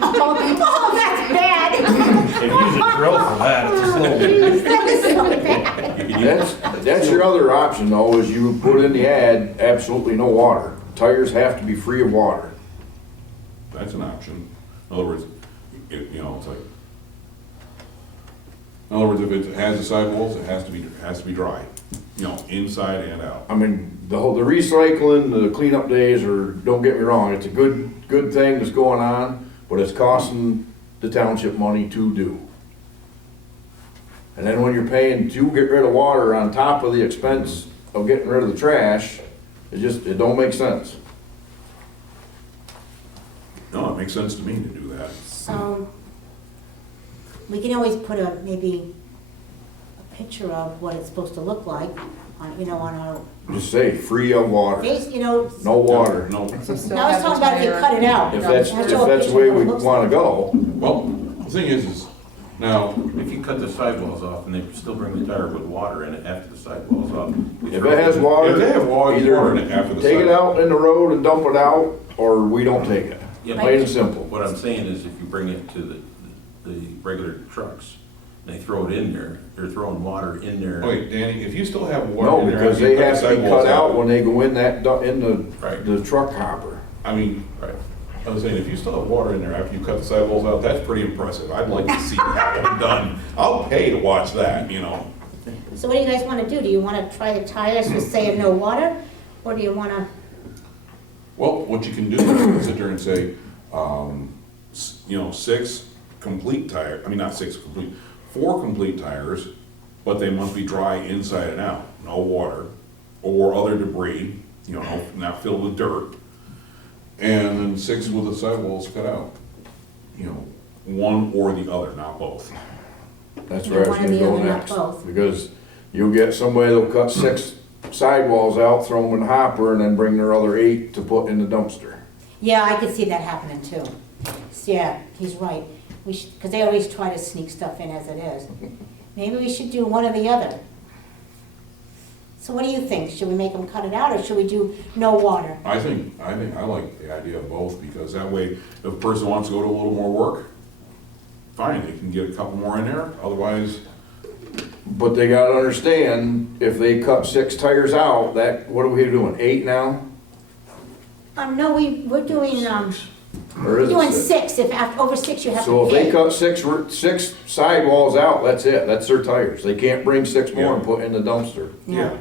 oh, that's bad. If you use a drill for that, it's a slow. Jeez, that is so bad. That's your other option though, is you put in the ad, absolutely no water. Tires have to be free of water. That's an option. In other words, you know, it's like, in other words, if it has the sidewalls, it has to be dry, you know, inside and out. I mean, the recycling, the cleanup days are, don't get me wrong, it's a good thing that's going on, but it's costing the township money to do. And then when you're paying to get rid of water on top of the expense of getting rid of the trash, it don't make sense. No, it makes sense to me to do that. So, we can always put maybe a picture of what it's supposed to look like on, you know, on our Just say, free of water, face, you know. no water. No, So still Now I was have talking the about if you tire- cut it out. If I'll that's show a the picture way of what we it looks wanna like. well, go, the thing is now, If you cut the sidewalls off and they still bring the tire with water in it after the sidewall's off. if it has water, if they have water in either it after the take it sidewalk. out in the road and dump it out, or we don't take it. Yeah, Plain and simple. What I'm saying is if you bring it to the regular trucks, and they throw it in there, they're throwing water in there. Wait, Danny, if you still have water No, in there. because after you they cut have the to be sidewalls cut out when they go in Right. the truck hopper. I mean, Right. I was saying, if you still have water in there after you cut the sidewalls out, that's pretty impressive. I'd like to see that one done. I'll pay to watch that, you know? So what do you guys wanna do? Do you wanna try the tires with saying no water? Or do you wanna, Well, what you can do is sit there and say, you know, 4 complete tires, but they must be dry inside and out, no water, or other debris, you know, not filled with dirt. And then 6 with the sidewalls cut out. You know, one or the other, not both. That's Yeah, where I was one or gonna the go other, not next. both. Because you'll get somebody that'll cut 6 sidewalls out, throw them in the hopper, and then bring their other 8 to put in the dumpster. yeah, I could see that happening too. Yeah, he's right. We should, because they always try to sneak stuff in as it is. Maybe we should do one or the other. So what do you think? Should we make them cut it out, or should we do no water? I like the idea of both, because that way, if a person wants to go to a little more work, fine, they can get a couple more in there, otherwise, But they gotta understand, if they cut 6 tires out, what are we doing, 8 now? No, we're doing, Or we're is it doing 6? 6. If after, over 6, you have So to if they pay. cut 6 sidewalls out, that's it, that's their tires. They can't bring 6 more and put in the dumpster. yeah.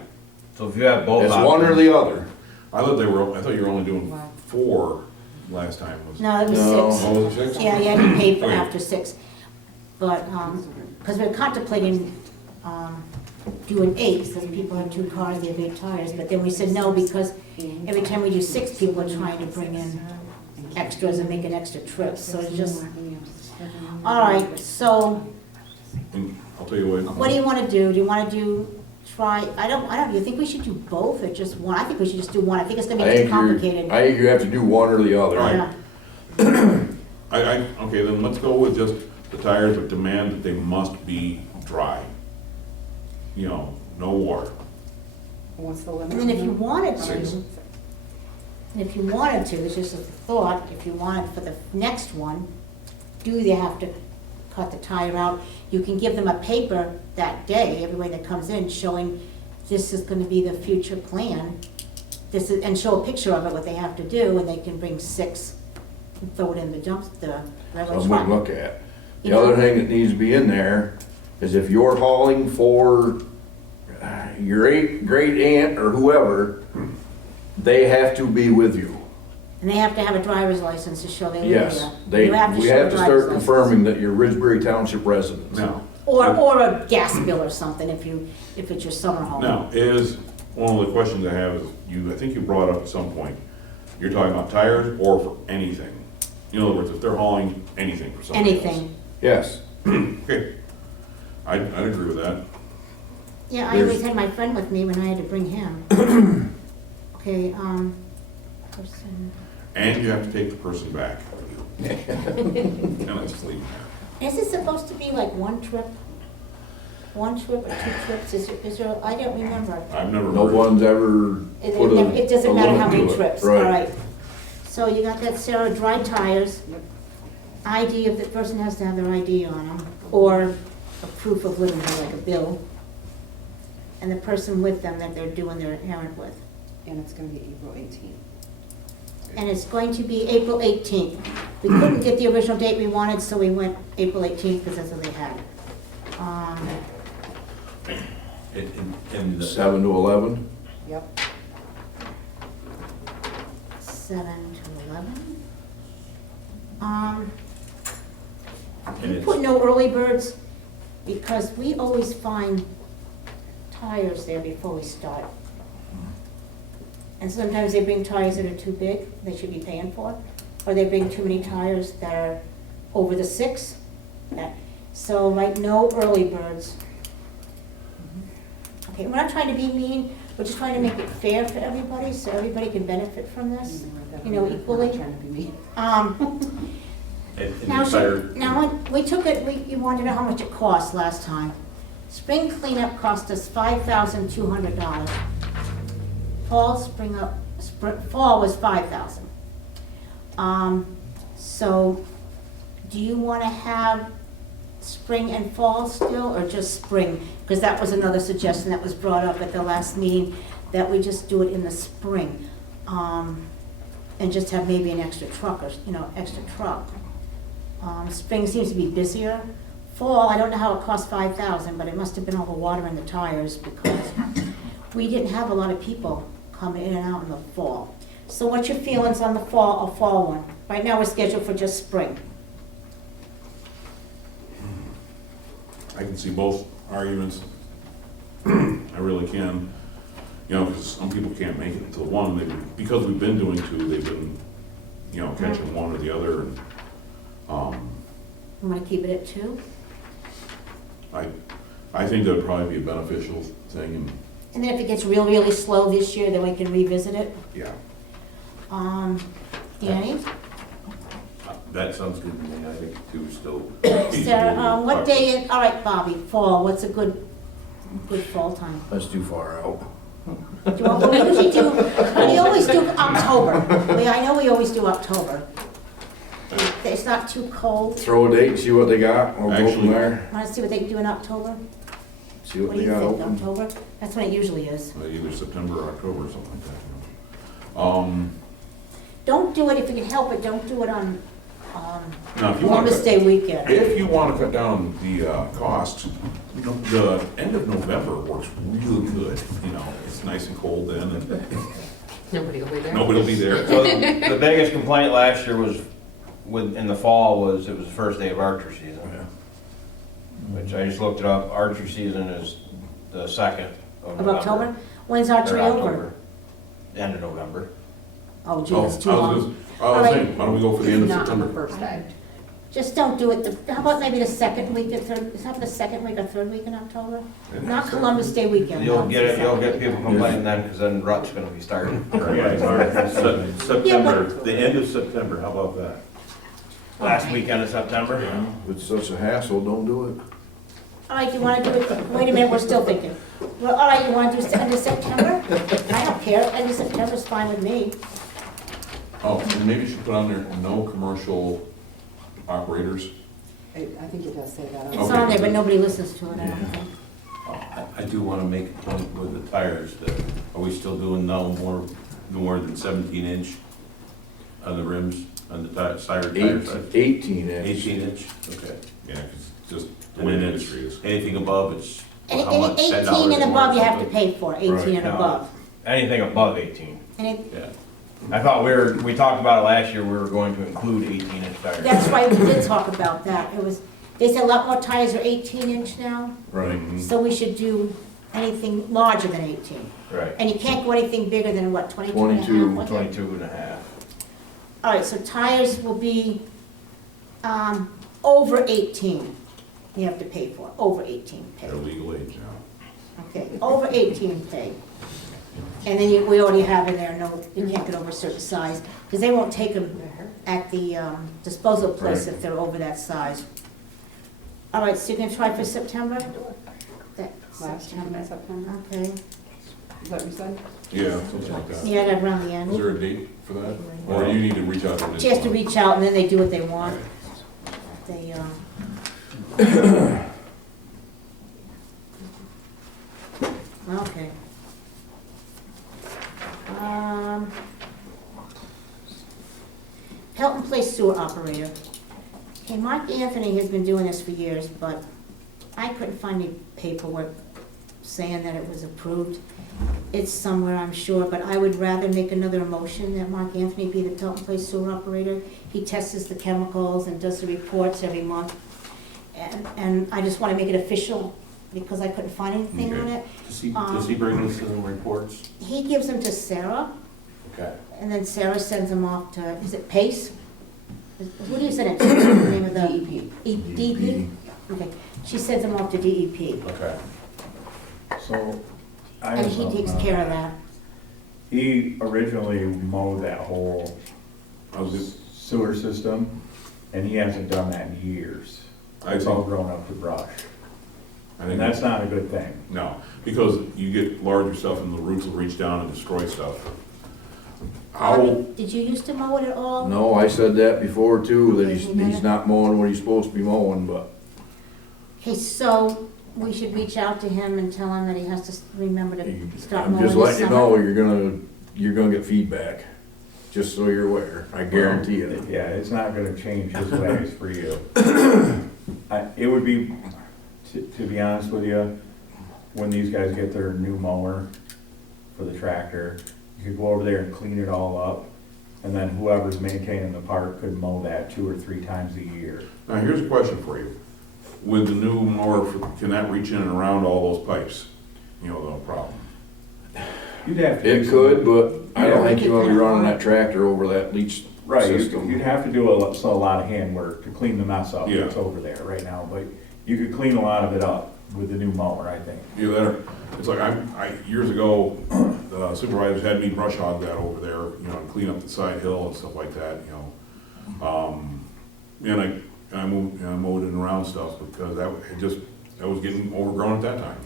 So if you have both It's options. one or the other. I thought you were only doing Wow. 4 last time. Was No, it was No. 6. Oh, was it 6? Yeah, you had to pay for Okay. after 6. But, because we're contemplating, doing 8, because people have 2 cars, they have 8 tires, but then we said no, because every time we do 6, people are trying to bring in extras and make an extra trip, so it's just, all right, so, And I'll tell you what. what do you wanna do? Do you wanna do you think we should do both, or just one? I think we should just do one, I think it's gonna be too complicated. I think you have to do one or the other. Right. Yeah. Okay, then let's go with just the tires, but demand that they must be dry. You know, no water. What's the limit? And then if you wanted to, 6. it's just a thought, if you wanted for the next one, do they have to cut the tire out? You can give them a paper that day, everybody that comes in, showing this is gonna be the future plan. This is, and show a picture of it, what they have to do, and they can bring 6 and throw it in the railroad Something to truck. look at. You The know? other thing that needs to be in there is if you're hauling for your great aunt or whoever, they have to be with you. And they have to have a driver's license to show they live Yes, there. You we show a have to driver's start license. confirming that you're Ridgebury Township residents. Now, Or a gas bill or something, if it's your summer home. now, is, one of the questions I have is, I think you brought up at some point, you're talking about tires or for anything. In other words, if they're hauling anything for somebody else. Anything. Yes, Okay, I'd agree with that. Yeah, I always had my friend with me when I had to bring him. Okay, person, And you have to take the person back with you. And let's just leave it there. is it supposed to be like one trip? One trip or 2 trips? Is there, I don't remember. I've never no heard. one's ever It put a it doesn't matter how limit many to it. trips, all right. So you got that, Sarah, dry tires, ID, if the person has to have their ID on them, or a proof of living there, like a bill, and the person with them that they're doing their errand with. And it's gonna be April 18th. And it's going to be April 18th. We couldn't get the original date we wanted, so we went April 18th, because that's what they had. And 7 to 11? Yep. 7 to 11. And You it's, put no early birds, because we always find tires there before we start. And sometimes they bring tires that are too big, they should be paying for, or they bring too many tires that are over the 6. So, like, no early birds. Okay, we're not trying to be mean, we're just trying to make it fair for everybody, so everybody can benefit from this, you know, equally. Trying to be mean. and Now, the tire, now, when we took it, you wanted to know how much it cost last time. Spring cleanup cost us $5,200. Fall was $5,000. So, do you want to have spring and fall still, or just spring? Because that was another suggestion that was brought up at the last meeting, that we just do it in the spring. And just have maybe an extra truck, or, extra truck. Spring seems to be busier. Fall, I don't know how it cost $5,000, but it must have been all the water in the tires, because we didn't have a lot of people coming in and out in the fall. So what's your feelings on the fall one? Right now, we're scheduled for just spring. I can see both arguments. I really can. Because some people can't make it until 1, because we've been doing 2, they've been, catching one or the other. And You want to keep it at 2? I think that would probably be a beneficial thing, And then if it gets really slow this year, then we can revisit it. yeah. Danny? that sounds good to me, I think two is still. Sarah, what day, all right, Bobby, fall, what's a good fall time? That's too far out. Do you want, we always do October. I know we always do October. It's not too cold. Throw a date and see what they got, we'll go Actually- from there, Want to see what they can do in October? see what What do they you got think, open. October? That's when it usually is. Either September or October or something like that. Don't do it, if you can help it, don't do it on Now, if you want Columbus to, Day weekend. if you want to cut down the costs, the end of November works really good. It's nice and cold then, and Nobody will be there. nobody will be there. So the biggest complaint last year was, in the fall, was it was the first day of archery season. which I just looked it up, archery season is the 2nd Of October? When's archery Or over? October. End of November. Oh, gee, Oh, that's too long. I was saying, why don't we go for the end of Not on the September? first day. Just don't do it, how about maybe the second week, the third, is that the second week or third week in October? Not Columbus Day weekend. You'll no, get it's it, the you'll second get week. people complaining then, because then rut's gonna be starting. Yeah, it's hard. September, the end of September, how about that? Last weekend of September. If it's such a hassle, don't do it. All right, you wanna do it, wait a minute, we're still thinking. Well, all right, you wanna do end of September? I don't care, end of September's fine with me. Oh, and maybe you should put on there, no commercial operators. I think it does say that. It's Okay. on there, but nobody listens to it, I don't think. I do wanna make a point with the tires, that, are we still doing no more than 17-inch on the rims, on the tire Eight, side? 18 inch. 18-inch, okay. Yeah, 'cause just the And way then the it's, industry is. anything above, it's And how much, $10 18 and more or above you have to something? pay for, 18 and No. above. Anything above 18. And it, Yeah. I thought we talked about it last year, we were going to include 18-inch tires. that's right, we did talk about that. It was, they said a lot more tires are 18 inch now, Right. so we should do anything larger than 18. Right, And you can't go anything bigger than what, 22 and a half? 22, was it? 22 and a half. All right, so tires will be, over 18, you have to pay for, over 18 pay. They're legal age now. Okay, over 18 pay. And then we already have in there, no, you can't get over a certain size, because they won't take them at the disposal place if they're over that size. All right, so you're gonna try for September? That- Last time in September, Okay, is that what you said? Yeah, something like that. yeah, that around the Is end. there a date for that? Or you need to reach out to this? She has to reach out and then they do what they want. They, okay. Pelton Place sewer operator. Okay, Mark Anthony has been doing this for years, but I couldn't find any paperwork saying that it was approved. It's somewhere, I'm sure, but I would rather make another motion that Mark Anthony be the Pelton Place sewer operator. He tests the chemicals and does the reports every month. And I just want to make it official because I couldn't find anything on it. Does he bring us in reports? He gives them to Sarah, Okay. and then Sarah sends them off to, is it Pace? What do you send it to? What's the name of the? DEP. DEP? Okay, she sends them off to DEP, Okay. So, I and have he something takes on care of that. that. He originally mowed that whole sewer system, and he hasn't done that in years. I It's all think, grown up to brush, I and think, that's not a good thing. no, because you get larger stuff and the roots will reach down and destroy stuff. How, Did you used to mow it at all? No, I said that before too, that he's not mowing what he's supposed to be mowing, but Okay, so we should reach out to him and tell him that he has to remember to start I'm mowing just this letting you know, summer. you're gonna get feedback, just so you're aware, I guarantee it. Yeah, it's not gonna change his ways for you. It would be, to be honest with you, when these guys get their new mower for the tractor, you could go over there and clean it all up, and then whoever's maintaining the park could mow that 2 or 3 times a year. now here's a question for you. With the new mower, can that reach in and around all those pipes? You know, no problem. You'd have to. It could, but I don't think you wanna be Yeah. running that tractor over that leach Right, system. you'd have to do a lot of handwork to clean the mess up Yeah. that's over there right now, but you could clean a lot of it up with the new mower, I think. Either that or, it's like, years ago, the supervisors had me brush hog that over there, you know, and clean up the side hill and stuff like that, you know. And I mowed it around stuff because that was getting overgrown at that time.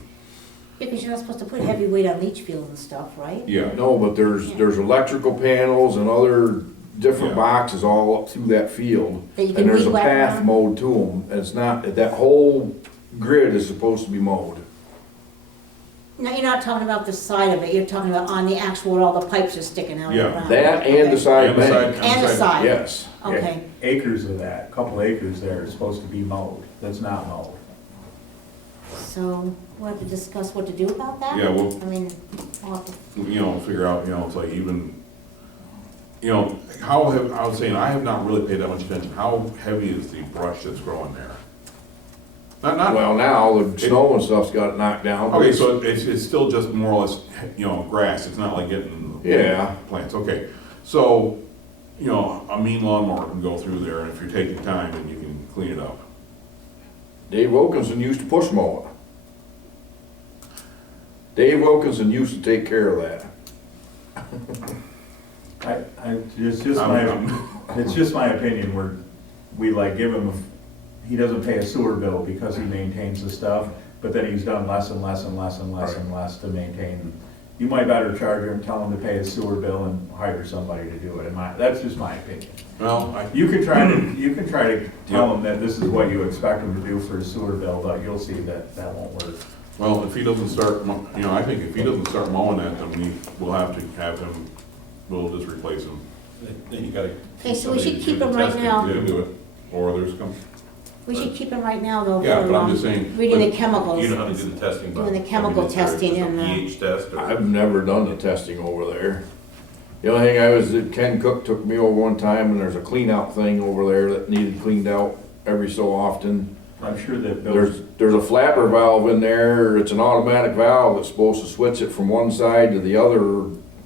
Yeah, because you're not supposed to put heavy weight on leach field and stuff, right? Yeah, No, but there's electrical panels and other different Yeah. boxes all up through that field. That you can And there's a weed whack path around? mowed to them, it's not, that whole grid is supposed to be mowed. No, you're not talking about the side of it, you're talking about on the actual, where all the pipes are sticking out Yeah. around. That and the side And the bank, side- And the side. yes. Okay, Yeah, acres of that, a couple acres there is supposed to be mowed, that's not mowed. so we'll have to discuss what to do about that? Yeah, well- I mean, we'll have to, you know, figure out, you know, it's like even, you know, I was saying, I have not really paid that much attention. How heavy is the brush that's growing there? Not, Well, now the snow and stuff's got it knocked down. but okay, it's- so it's still just more or less, grass, it's not like getting. Yeah. Plants, okay. So, a mean lawnmower can go through there, and if you're taking time, then you can clean it up. Dave Wilkinson used to push mow it. Dave Wilkinson used to take care of that. It's just my opinion, where we like give him, he doesn't pay a sewer bill because he maintains the stuff, but then he's done less and less and less and less and less to maintain. You might better charge him, tell him to pay his sewer bill and hire somebody to do it, that's just my opinion. Well, You can try to tell him that this is what you expect him to do for his sewer bill, but you'll see that that won't work. well, if he doesn't start, I think if he doesn't start mowing that, then we'll have to have him, we'll just replace him. Then you gotta. Okay, so we should somebody to keep do the him right testing. now. They can do it, or there's come, We should keep him right now though Yeah, for, but I'm just saying- reading the But chemicals. You know how to do the testing. Bob? Doing the chemical is there testing just a and the- pH test or? I've never done the testing over there. The only thing I was, Ken Cook took me over one time, and there's a clean out thing over there that needed cleaned out every so often. I'm sure that Bill, There's a flapper valve in there, it's an automatic valve that's supposed to switch it from one side to the other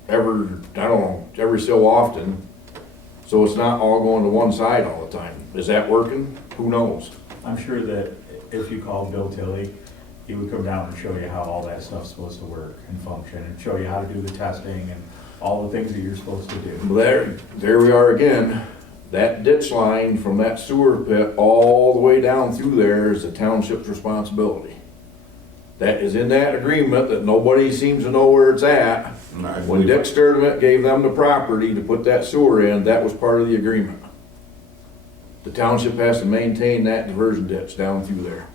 every so often. So it's not all going to one side all the time. Is that working? Who knows? I'm sure that if you called Bill Tilley, he would come down and show you how all that stuff's supposed to work and function, and show you how to do the testing and all the things that you're supposed to do. There we are again. That ditch line from that sewer pit all the way down through there is the township's responsibility. That is in that agreement that nobody seems to know where it's at. and I When believe Dick it. Sturdivant gave them the property to put that sewer in, that was part of the agreement. The township has to maintain that diversion ditch down through there.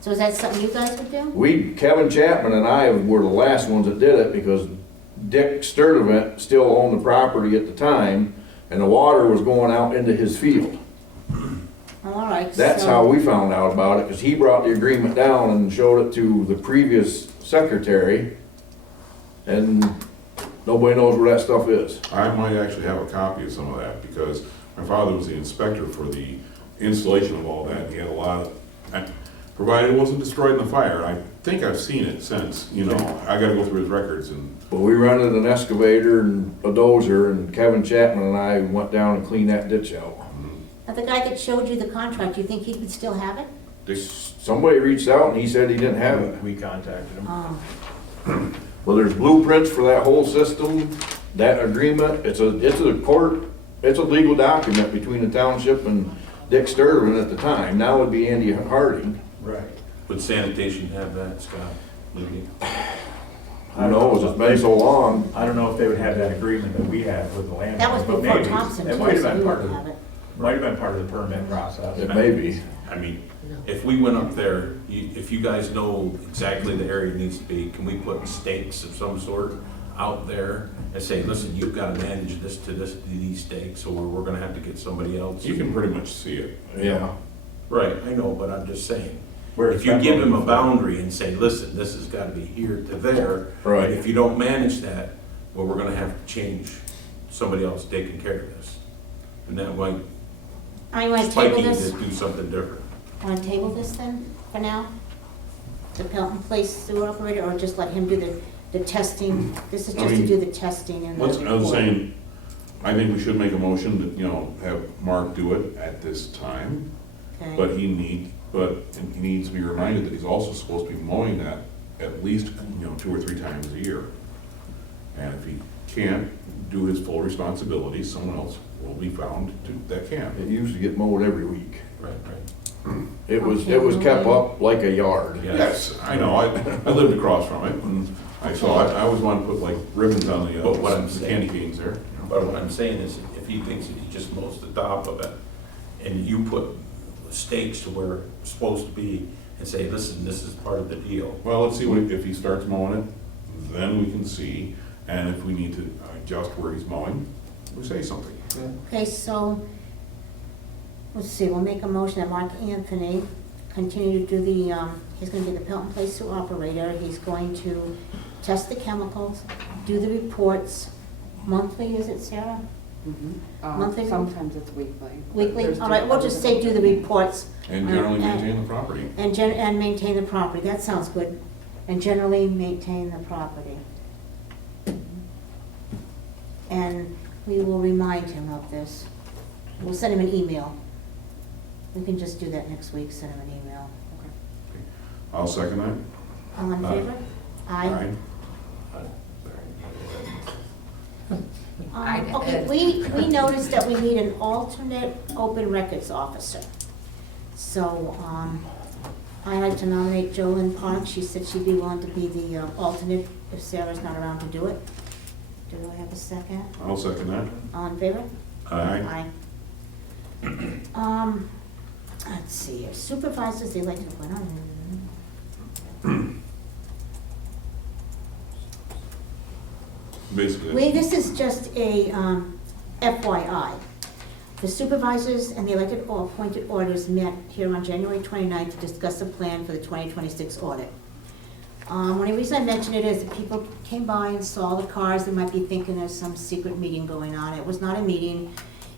So is that something you guys would do? Kevin Chapman and I were the last ones that did it because Dick Sturdivant still owned the property at the time, and the water was going out into his field. All right. That's so- how we found out about it, because he brought the agreement down and showed it to the previous secretary, and nobody knows where that stuff is. I might actually have a copy of some of that, because my father was the inspector for the installation of all that. He had a lot of, provided it wasn't destroyed in the fire. I think I've seen it since, I gotta go through his records and, But we rented an excavator and a dozer, and Kevin Chapman and I went down and cleaned that ditch out. Now, the guy that showed you the contract, you think he would still have it? Somebody reached out and he said he didn't have it. We contacted him. Well, there's blueprints for that whole system, that agreement, it's a legal document between the township and Dick Sturdivant at the time. Now it'd be Andy Harding. Right. Would sanitation have that, Scott? Maybe? Who knows, it's been so long. I don't know if they would have that agreement that we had with the landlord. That was but before maybe. Thompson It too, might have so been we part wouldn't of, have it. might have been part of the permit process. It may be. I mean, if we went up there, if you guys know exactly the area it needs to be, can we put stakes of some sort out there and say, listen, you've gotta manage this to these stakes, or we're gonna have to get somebody else? you can pretty much see it. Yeah. Right, I know, but I'm just saying, Where if it's you been give him a before. boundary and say, listen, this has gotta be here to there. Right. And if you don't manage that, well, we're gonna have to change somebody else taking care of this. And that might, I want to Spikey table to this, do something different. want to table this then, for now? The Pelton Place sewer operator, or just let him do the testing? This is I just to mean, do the testing and the I was report. saying, I think we should make a motion to, have Mark do it at this time, Okay. but he needs to be reminded that he's also supposed to be mowing that at least, 2 or 3 times a year. And if he can't do his full responsibilities, someone else will be found that can. It used to get mowed every week. Right, right. It was kept up like a yard. Yes, I know, I lived across from it, and I always wanted to put like ribbons on the, But what I'm saying- candy canes there. But what I'm saying is, if he thinks that he just mows the top of it, and you put stakes to where it's supposed to be, and say, listen, this is part of the deal. Well, let's see if he starts mowing it, then we can see, and if we need to adjust where he's mowing, we say something. Okay, so, let's see, we'll make a motion that Mark Anthony continue to do the, he's gonna be the Pelton Place sewer operator. He's going to test the chemicals, do the reports, monthly, is it, Sarah? Mhm. Monthly? Sometimes it's weekly. Weekly? There's All right, we'll just say do the reports And generally maintain the property. And maintain the property, that sounds good. And generally maintain the property. And we will remind him of this. We'll send him an email. We can just do that next week, send him an email. I'll second that. All in favor? Aye. Okay, we noticed that we need an alternate open records officer. So, I'd like to nominate Jolyn Park. She said she'd be willing to be the alternate if Sarah's not around to do it. Do I have a second? I'll second that. All in favor? Aye. Let's see, here. Supervisors, they like to go on. Basically. This is just a FYI. The supervisors and the elected or appointed auditors met here on January 29th to discuss a plan for the 2026 audit. Only reason I mention it is that people came by and saw the cars, they might be thinking there's some secret meeting going on. It was not a meeting,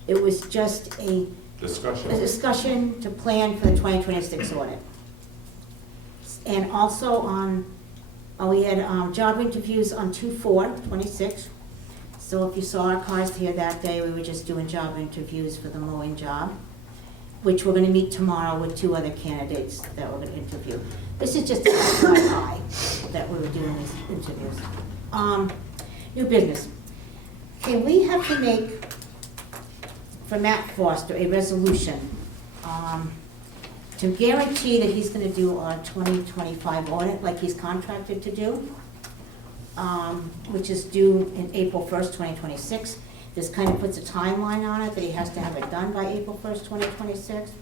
it was just a discussion to plan for the 2026 audit. And also we had job interviews on 2/4/26. So if you saw our cars here that day, we were just doing job interviews for the mowing job, which we're gonna meet tomorrow with 2 other candidates that we're gonna interview. This is just an FYI that we were doing these interviews. New business. Okay, we have to make, for Matt Foster, a resolution to guarantee that he's gonna do our 2025 audit like he's contracted to do, which is due in April 1st, 2026. This kind of puts a timeline on it, that he has to have it done by April 1st, 2026.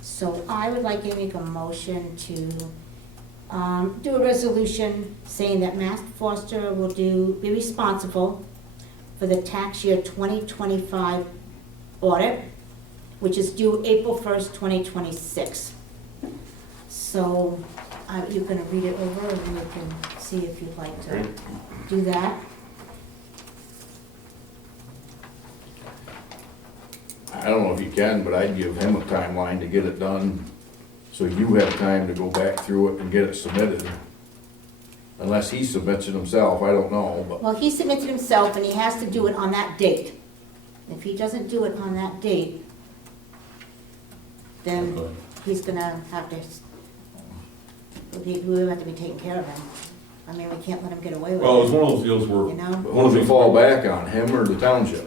So I would like to make a motion to do a resolution saying that Matt Foster will be responsible for the tax year 2025 audit, which is due April 1st, 2026. So you're going to read it over, and you can see if you'd like to do that. I don't know if you can, but I'd give him a timeline to get it done, so you have time to go back through it and get it submitted. Unless he submits it himself, I don't know, but. Well, he submits it himself, and he has to do it on that date. If he doesn't do it on that date, then he's gonna have to, we'll have to be taking care of him. I mean, we can't let him get away with it. Well, it was one of those deals where, You know? Who does it fall back on, him or the township?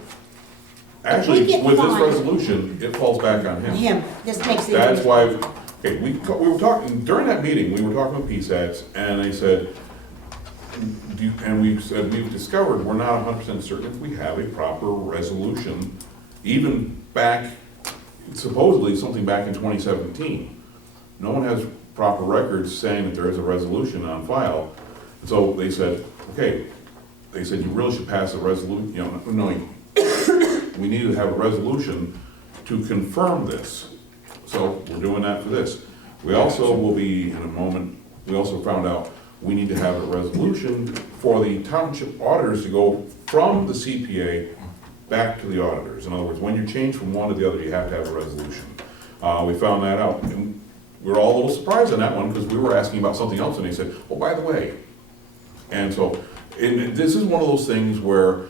actually, get with this fined- resolution, it falls back on him. Him, this makes it. That's why, okay, we were talking, during that meeting, we were talking with PSATs, and they said, and we said, we've discovered, we're not 100% certain if we have a proper resolution, even back, supposedly something back in 2017. No one has proper records saying that there is a resolution on file. So they said, okay, they said, you really should pass a resolution, you know, knowing we need to have a resolution to confirm this. So we're doing that for this. We also will be, in a moment, we also found out we need to have a resolution for the township auditors to go from the CPA back to the auditors. In other words, when you change from one to the other, you have to have a resolution. We found that out, and we were all a little surprised on that one, because we were asking about something else, and they said, oh, by the way. And so, and this is one of those things where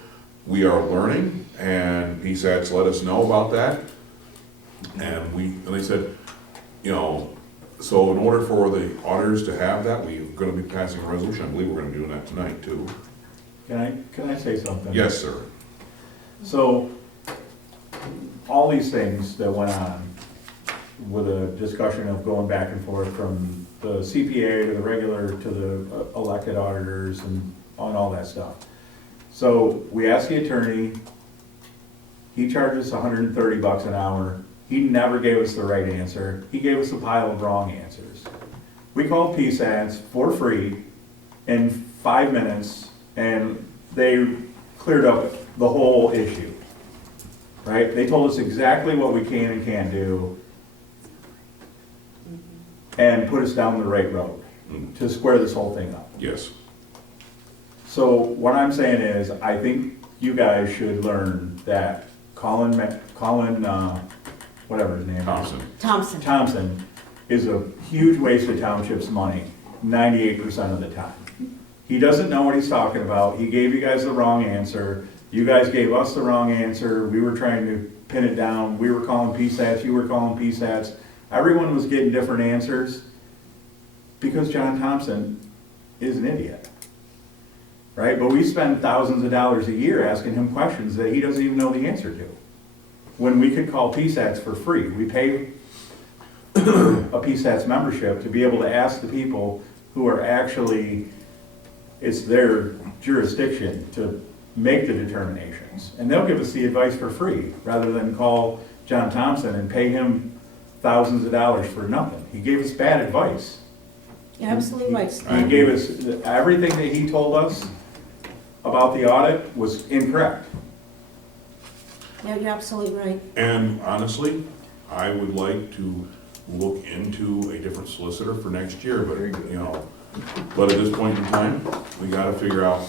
we are learning, and PSATs let us know about that. And they said, you know, so in order for the auditors to have that, we're gonna be passing a resolution. I believe we're gonna be doing that tonight too. Can I say something? Yes, sir. So, all these things that went on with a discussion of going back and forth from the CPA to the regular to the elected auditors and on all that stuff. So we asked the attorney, he charged us $130 an hour. He never gave us the right answer. He gave us a pile of wrong answers. We called PSATs for free in 5 minutes, and they cleared up the whole issue, right? They told us exactly what we can and can't do and put us down the right road to square this whole thing up. Yes. So what I'm saying is, I think you guys should learn that Colin whatever his name is. Thompson. Thompson is a huge waste of township's money, 98% of the time. He doesn't know what he's talking about. He gave you guys the wrong answer. You guys gave us the wrong answer. We were trying to pin it down. We were calling PSATs, you were calling PSATs. Everyone was getting different answers because John Thompson is an idiot. Right? But we spend thousands of dollars a year asking him questions that he doesn't even know the answer to. When we could call PSATs for free. We pay a PSATs membership to be able to ask the people who are actually, it's their jurisdiction to make the determinations. And they'll give us the advice for free, rather than call John Thompson and pay him thousands of dollars for nothing. He gave us bad advice. You're absolutely right, He Stan. gave us, everything that he told us about the audit was incorrect. You're absolutely right. And honestly, I would like to look into a different solicitor for next year, but, you know, but at this point in time, we gotta figure out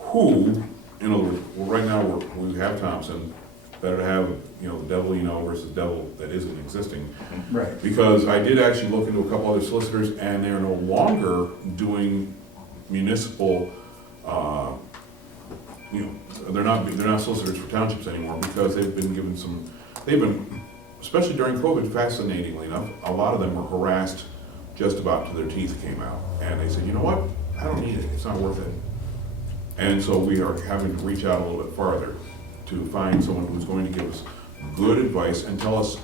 who, in other words, well, right now, we have Thompson, better to have, you know, the devil you know versus devil that isn't existing. Right. Because I did actually look into a couple other solicitors, and they're no longer doing municipal, you know, they're not solicitors for townships anymore, because they've been, especially during COVID, fascinatingly enough, a lot of them were harassed just about till their teeth came out. And they said, you know what, I don't need it, it's not worth it. And so we are having to reach out a little bit farther to find someone who's going to give us good advice and tell us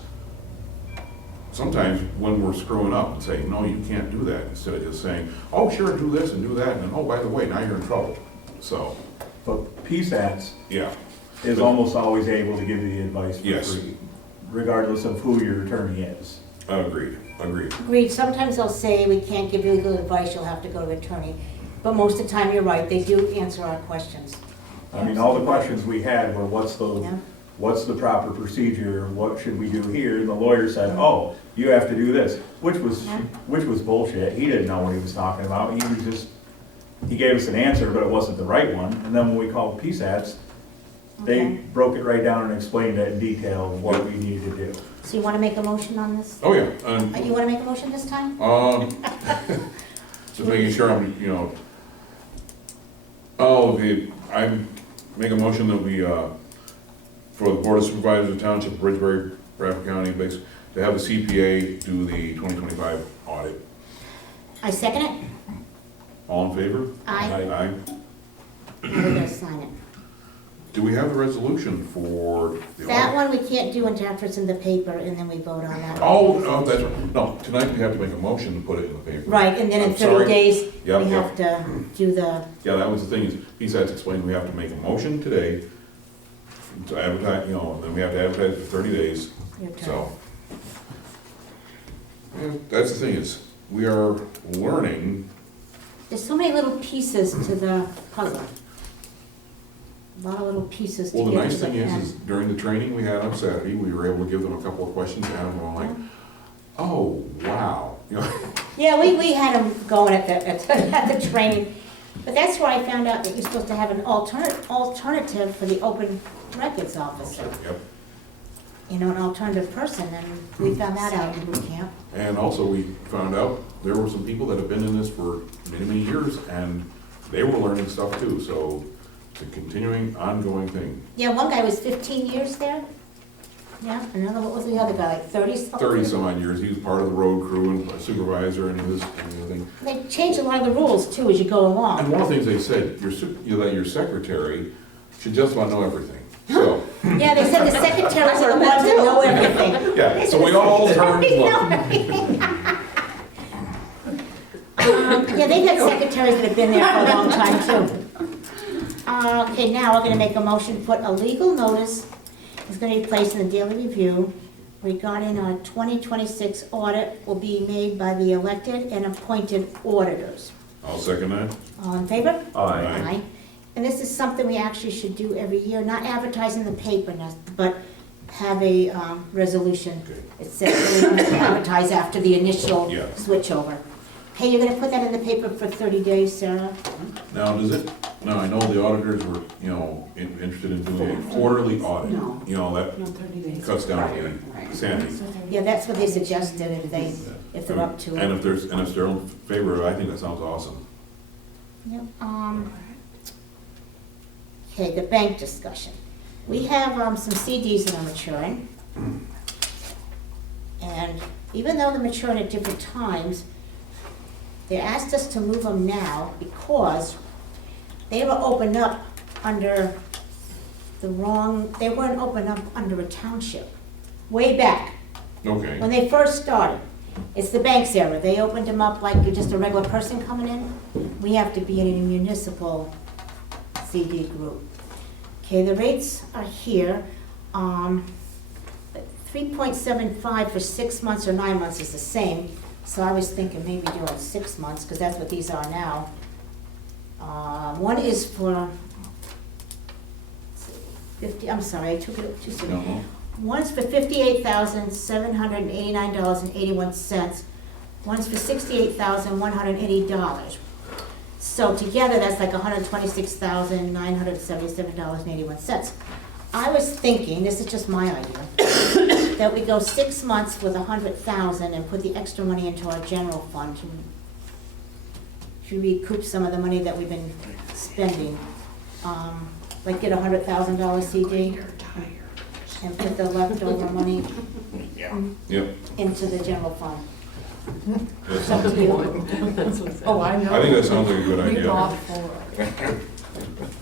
sometimes when we're screwing up and say, no, you can't do that, instead of just saying, oh, sure, do this and do that, and then, oh, by the way, now you're in trouble. So, But PSATs yeah, is almost always able to give you the advice for Yes. free, regardless of who your attorney is. agreed. Agreed. Sometimes they'll say, we can't give you legal advice, you'll have to go to an attorney. But most of the time, you're right, they do answer our questions. I mean, all the questions we had were, Yeah. what's the proper procedure, what should we do here? And the lawyer said, oh, you have to do this, which was bullshit. He didn't know what he was talking about. He gave us an answer, but it wasn't the right one. And then when we called PSATs, they Okay. broke it right down and explained it in detail what we needed to do. So you want to make a motion on this? Oh, yeah, You want to make a motion this time? just making sure I'm, you know, oh, okay, I make a motion that we, for the Board of Supervisors of Township of Ridgebury, Bradford County, basically, to have the CPA do the 2025 audit. I second it. All in favor? Aye. Aye. Now we're gonna sign it. Do we have the resolution for the That audit? one we can't do until after it's in the paper, and then we vote on that. Oh, that's right. No, tonight we have to make a motion to put it in the paper. Right, and then in I'm 30 sorry. days, Yep, we yep. have to do the, Yeah, that was the thing, is PSAT's explained we have to make a motion today to advertise, you know, and then we have to advertise for 30 days, your turn. so. Yeah, that's the thing, is we are learning. There's so many little pieces to the puzzle. A lot of little pieces to Well, the get nice to the thing is end. during the training we had on Saturday, we were able to give them a couple of questions, and I'm going like, oh, wow. You know, Yeah, we had them going at the training, but that's where I found out that you're supposed to have an alternative for the open records officer. Yep. You know, an alternative person, and we found that out in boot camp. And also we found out there were some people that have been in this for many, many years, and they were learning stuff too, so it's a continuing, ongoing thing. Yeah, one guy was 15 years there. Yeah, another, what was the other guy, like 30 something? 30 some odd years, he was part of the road crew and a supervisor and he was, and everything. They changed a lot of the rules too as you go And along. one of the things they said, that your secretary should just about know everything, so. Yeah, they said the secretaries are the ones that know everything. Yeah, so we all turned, look, Yeah, they've had secretaries that have been there for a long time too. Okay, now we're gonna make a motion, to put a legal notice is gonna be placed in the Daily Review regarding our 2026 audit will be made by the elected and appointed auditors. I'll second that. All in favor? Aye. And this is something we actually should do every year, not advertise in the paper, but have a resolution. Okay. It says we can advertise after the initial Yeah. switch over. Hey, you're gonna put that in the paper for 30 days, Sarah? Now, does it, Now, I know the auditors were, interested in doing a quarterly audit. No. That No, 30 days. cuts down Right. the sanity. Yeah, that's what they suggested, if they're up to it. And if they're in favor, I think that sounds awesome. Yep, okay, the bank discussion. We have, some CDs that are maturing. And even though they're maturing at different times, they asked us to move them now because they were opened up under they weren't opened up under a township, way back, when Okay. they first started. It's the bank's error, they opened them up like you're just a regular person coming in. We have to be in a municipal CD group. Okay, the rates are here. 3.75 for 6 months or 9 months is the same, so I was thinking maybe doing 6 months, because that's what these are now. One is for, let's see, 50, I'm sorry, I took it too soon. No. One's for $58,789.81. One's for $68,180. So together, that's like $126,977.81. I was thinking, this is just my idea, that we go 6 months with $100,000 and put the extra money into our general fund to recoup some of the money that we've been spending. Like get a $100,000 CD and put the leftover money Yep. into the general fund. That It's up sounds- to you. Oh, I know. I think that sounds like a good We idea. bought four.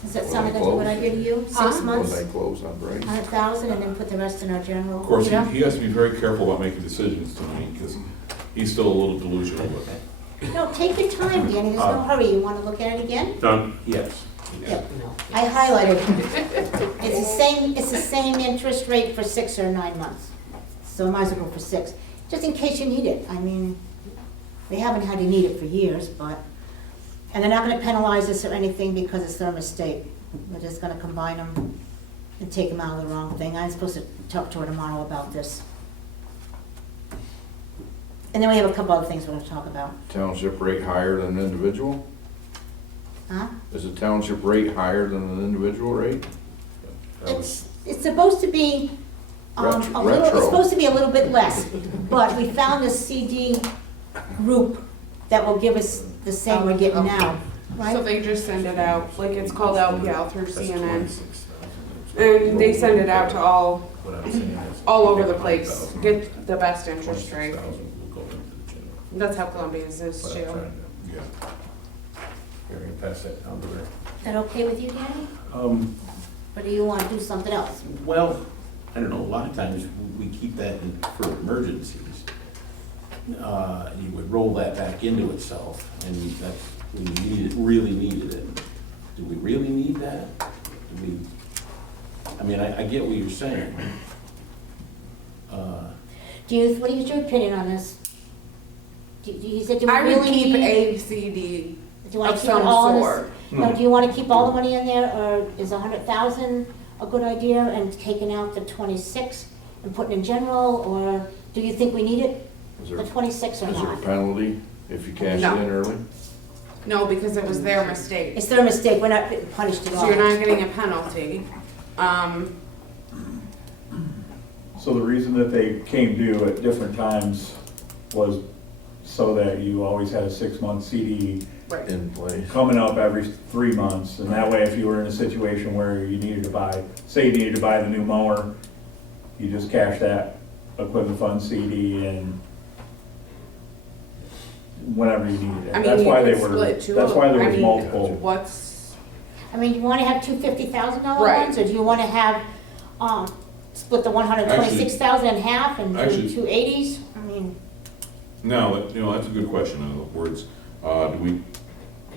Does that sound like a good idea to you? 6 Was months, I close on Bryce? 100,000, and then put the rest in our general? Of course, Yeah. he has to be very careful about making decisions tonight, because he's still a little delusional with it. No, take your time, Danny, there's no hurry. You want to look at it again? Done? Yes. Yep. I highlighted it. It's the same interest rate for 6 or 9 months. So I might as well go for 6, just in case you need it. I mean, we haven't had to need it for years, but, and they're not gonna penalize us or anything because it's their mistake. We're just gonna combine them and take them out of the wrong thing. I'm supposed to talk to her tomorrow about this. And then we have a couple other things we're gonna talk about. Township rate higher than an individual? Huh? Is the township rate higher than an individual rate? That was- It's supposed to be, Retro- a little, retro. it's supposed to be a little bit less, but we found a CD group that will give us the same we're getting now, So right? they just send it out, like it's called LPL through That's CNN. 26,000. And they send it out to all What I'm saying is- all over the place, get the best interest rate. 26,000 will go into the general. That's how Columbia's is But I'm too. trying to- Yeah. Here, you pass that down to her. Is that okay with you, Danny? Or do you want to do something else? Well, I don't know, a lot of times we keep that for emergencies. You would roll that back into itself, and that's, when you really needed it. Do we really need that? Do we, I mean, I get what you're saying. What is your opinion on this? You said, do we I would really keep need? a CD Do you want of to keep it some all in sort. this? No, do you want to keep all the money in there, or is 100,000 a good idea and taking out the 26 and putting in general, or do you think we need it, Is the there, 26 or is there a not? penalty if you cash it No. in early? No, because it was their mistake. It's their mistake, we're not getting punished at all. So you're not getting a penalty. So the reason that they came due at different times was so that you always had a 6-month CD Right. In place. coming up every 3 months. And that way, if you were in a situation where you needed to buy, say you needed to buy the new mower, you just cash that equipment fund CD in whenever you needed it. I mean, That's you why they could were, split two that's of why them. there I was mean, multiple. What's, I mean, you want to have two $50,000 Right. ones, or do you want to have, split the 126,000 in half and do Actually- 2 80s? I mean, Now, that's a good question, in other words, do we,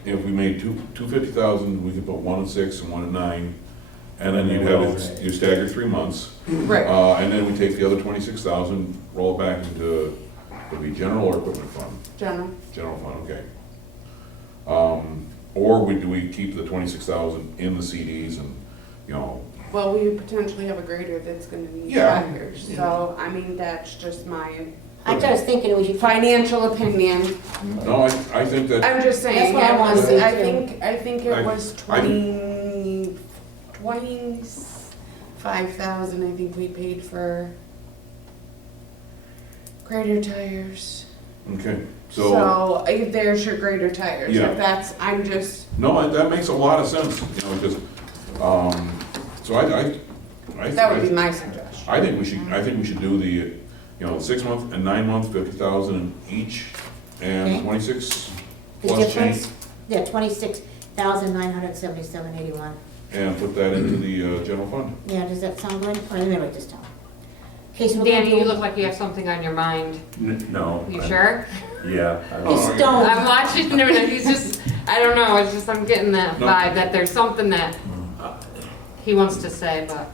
if we made two 50,000, we could put 1 at 6 and 1 at 9, and then you'd have it, you stagger 3 months. right, And then we take the other 26,000, roll it back into, would be general or equipment fund? general. General fund, okay. Or do we keep the 26,000 in the CDs and, Well, we potentially have a grader that's gonna need Yeah. tractors, so, I mean, that's just my I just thinking we should. financial opinion. No, I think that, I'm just saying, That's what I wanna say, I too. think it was I- 25,000, I think we paid for grader tires. okay, so, So, there's your grader tires, Yeah. if that's, I'm just, no, that makes a lot of sense, you know, because, so I that would be my suggestion. I think we should do the, you know, 6 month and 9 month, 50,000 each, and Okay. 26 The plus change, difference, yeah, 26,977.81. and put that into the general fund. Yeah, does that sound good? Or let me write this down. Okay, so we're gonna Danny, you do, look like you have something on your mind. No. You sure? Yeah. he's Oh, stoned. I'm watching him and he's just, I don't know, it's just, I'm getting that No. vibe that there's something that he wants to say, but.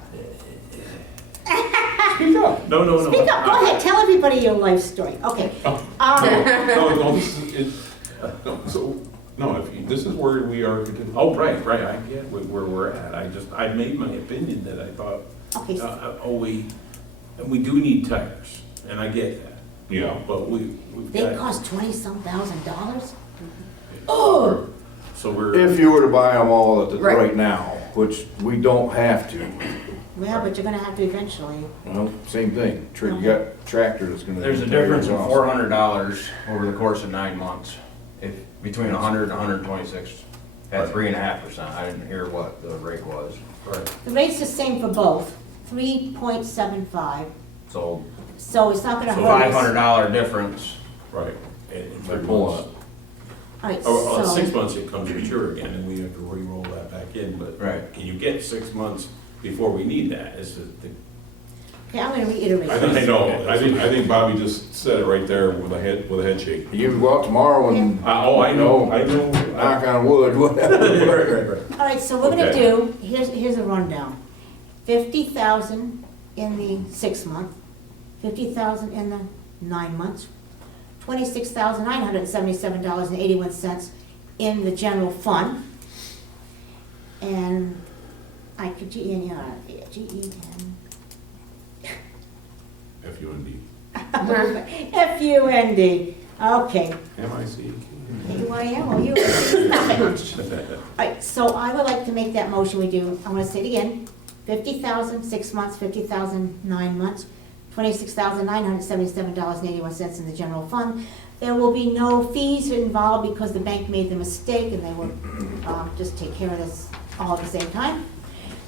Speak up. No. Speak up, go ahead, tell everybody your life story. Okay. No, this is, no, so, no, this is where we are. Oh, right, I get where we're at. I made my opinion that I thought, Okay, we do need tires, and I get that. Yeah. But we've they got, cost $20-some thousand. Oh, so we're. If you were to buy them all Right. right now, which we don't have to, well, but you're gonna have to eventually. well, same thing. You got tractor that's gonna. There's a tear difference of yours off. $400 over the course of 9 months. If, between 100 and 126, at 3.5%. I didn't hear what the rate was. Right. The rate's the same for both, 3.75, So, so it's not gonna so hurt us. $500 difference. Right. And By pulling it. All right, Or 6 so, months it comes mature again, and we have to re-roll that back in, but. Right. Can you get 6 months before we need that? Is the, okay, I'm gonna reiterate. I know, I think Bobby just said it right there with a head shake. You can go out tomorrow and I know. knock on wood, whatever. Right. All right, so we're gonna Okay. do, here's a rundown. 50,000 in the 6 month, 50,000 in the 9 months, $26,977.81 in the general fund. And I could GEN, F-U-N-D. FUND, okay. M-I-C. You I am, or you? All right, so I would like to make that motion, I'm gonna say it again. 50,000, 6 months, 50,000, 9 months, $26,977.81 in the general fund. There will be no fees involved because the bank made the mistake and they will just take care of this all at the same time.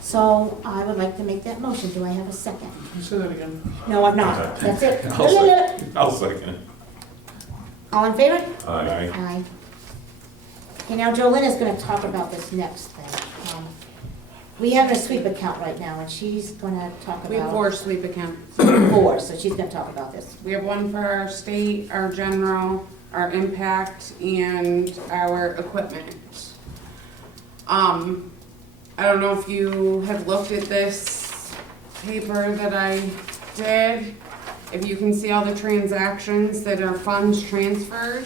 So I would like to make that motion. Do I have a second? Can you say that again? No, I'm not. That's it. I'll second it. All in favor? Aye. Aye. Okay, now Jolene is gonna talk about this next thing. We have a sweep account right now, and she's gonna talk We have about. 4 sweep accounts. 4, so she's gonna talk about this. We have one for our state, our general, our impact, and our equipment. I don't know if you have looked at this paper that I did. If you can see all the transactions that are funds transferred.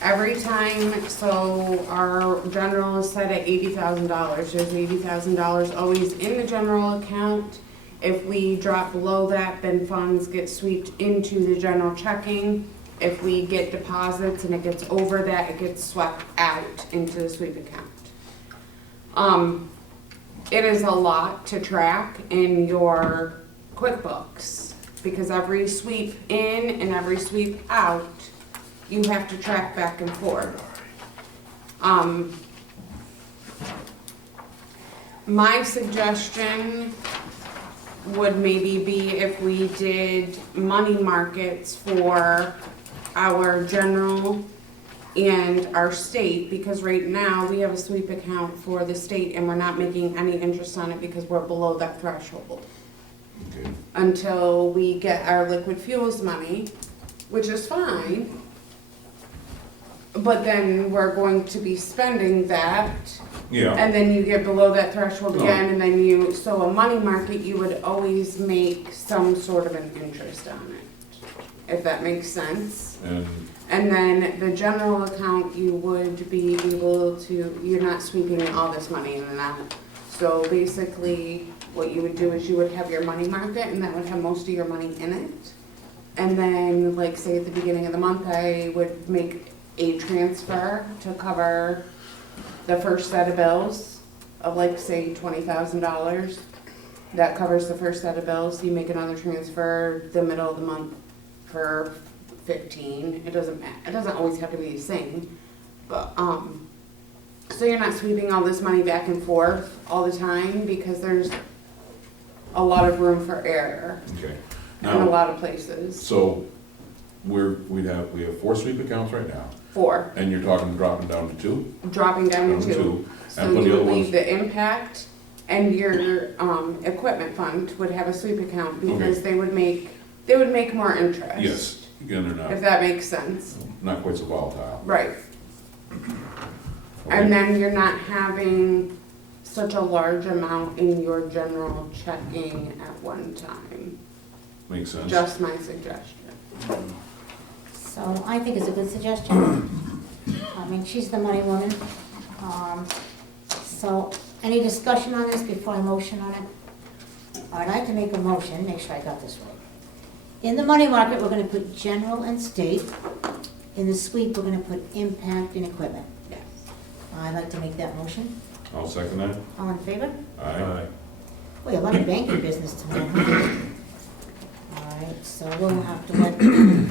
Every time, so our general is set at $80,000. There's $80,000 always in the general account. If we drop below that, then funds get swept into the general checking. If we get deposits and it gets over that, it gets swept out into the sweep account. It is a lot to track in your QuickBooks because every sweep in and every sweep out, you have to track back and forth. My suggestion would maybe be if we did money markets for our general and our state, because right now we have a sweep account for the state and we're not making any interest on it because we're below that threshold. Okay. Until we get our liquid fuels money, which is fine. But then we're going to be spending that, Yeah, and then you get below that threshold Oh. again, and then so a money market, you would always make some sort of an interest on it, if that makes sense. And then the general account, you would be able to, you're not sweeping all this money in and out. So basically, what you would do is you would have your money market, and that would have most of your money in it. And then, like, say at the beginning of the month, I would make a transfer to cover the first set of bills of, like, say $20,000. That covers the first set of bills. You make another transfer the middle of the month for 15. It doesn't always have to be the same. But, so you're not sweeping all this money back and forth all the time, because there's a lot of room for error Okay. in a Now, lot of places. so we have 4 sweep accounts right now, 4, and you're talking dropping down to 2? dropping down Down to to 2. 2. So And put you the other would leave ones, the impact, and your equipment fund would have a sweep account, because they would make more interest. yes, again, they're If not, that makes sense. not quite so volatile. Right. Okay. And then you're not having such a large amount in your general checking at one time. Makes sense. Just my suggestion. So I think it's a good suggestion. I mean, she's the money woman. So any discussion on this before I motion on it? I'd like to make a motion, make sure I got this right. In the money market, we're gonna put general and state. In the sweep, we're gonna put impact and equipment. Yes. I'd like to make that motion. I'll second that. All in favor? Aye. Boy, a lot of banking business tonight, huh? All right, so we'll have to let you